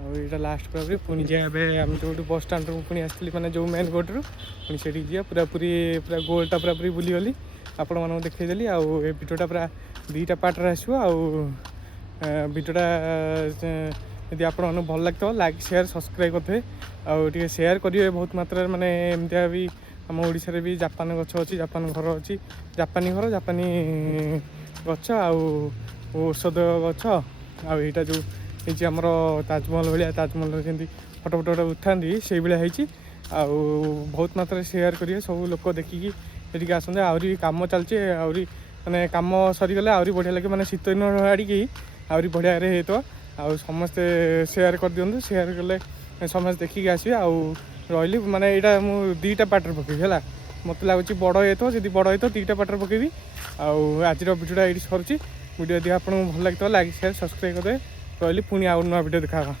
ଆଉ ଏଇଟା ଲାଷ୍ଟ ପୁରା ପୁଣି ଯିବା ଏବେ ଆମେ ଯେଉଁଠୁ ବସ୍ ଷ୍ଟାଣ୍ଡରୁ ପୁଣି ଆସିଥିଲି ମାନେ ଯେଉଁ ମେନ୍ ରୋଡ଼ରୁ ପୁଣି ସେଠିକି ଯିବା ପୁରା ଗୋଲ୍ଟା ପୁରା ବୁଲିଗଲି ଆପଣମାନଙ୍କୁ ଦେଖେଇଦେଲି। ଆଉ ଏ ଭିଡ଼ିଓଟା ପୁରା 2ଟା ପାର୍ଟରେ ଆସିବ। ଆଉ ଭିଡ଼ିଓଟା ଯଦି ଆପଣମାନଙ୍କୁ ଭଲ ଲାଗିଥିବ ଲାଇକ୍ ସେୟାର ସବସ୍କ୍ରାଇବ୍ କରିଥିବେ ଆଉ ଟିକେ ସେୟାର କରିବେ ବହୁତ ମାତ୍ରାରେ। ମାନେ ଏମିତିଆ ବି ଆମ ଓଡ଼ିଶାରେ ବି ଜାପାନ ଗଛ ଅଛି ଜାପାନ ଘର ଅଛି ଜାପାନୀ ଘର ଜାପାନୀ ଗଛ ଆଉ ଔଷଧ ଗଛ ଆଉ ଏଇଟା ଯେଉଁ ହେଇଛି ଆମର ତାଜମହଲ ଭଳିଆ ତାଜମହଲରେ ଯେମିତି ଫଟୋ ଉଠାନ୍ତି ସେଇଭଳିଆ ହେଇଛି। ଆଉ ବହୁତ ମାତ୍ରାରେ ସେୟାର କରିବେ ସବୁ ଲୋକ ଦେଖିକି ସେଠିକି ଆସନ୍ତି। ଆହୁରି କାମ ଚାଲିଛି ଆହୁରି ମାନେ କାମ ସରିଗଲେ ଆହୁରି ବଢ଼ିଆ ଲାଗିବ ମାନେ ଶୀତ ଦିନ ଆଡ଼ିକି ଆହୁରି ବଢ଼ିଆରେ ହେଇଥିବ। ଆଉ ସମସ୍ତେ ସେୟାର କରିଦିଅନ୍ତୁ ସେୟାର କଲେ ସମସ୍ତେ ଦେଖିକି ଆସିବେ। ଆଉ ରହିଲି ମାନେ ଏଇଟା ମୁଁ 2ଟା ପାର୍ଟରେ ପକେଇବି ହେଲା ମୋତେ ଲାଗୁଛି ବଡ଼ ହେଇଥିବ ଯଦି ବଡ଼ ହେଇଥିବ 2ଟା ପାର୍ଟରେ ପକେଇବି। ଆଉ ଆଜିର ଭିଡ଼ିଓଟା ଏଇଠି ସରୁଛି। ଭିଡ଼ିଓ ଯଦି ଆପଣଙ୍କୁ ଭଲ ଲାଗିଥିବ ଲାଇକ୍ ସେୟାର ସବସ୍କ୍ରାଇବ୍ କରିଦେବେ। ରହିଲି ପୁଣି ଆଉ ନୂଆ ଭିଡ଼ିଓ ଦେଖା ହେବା।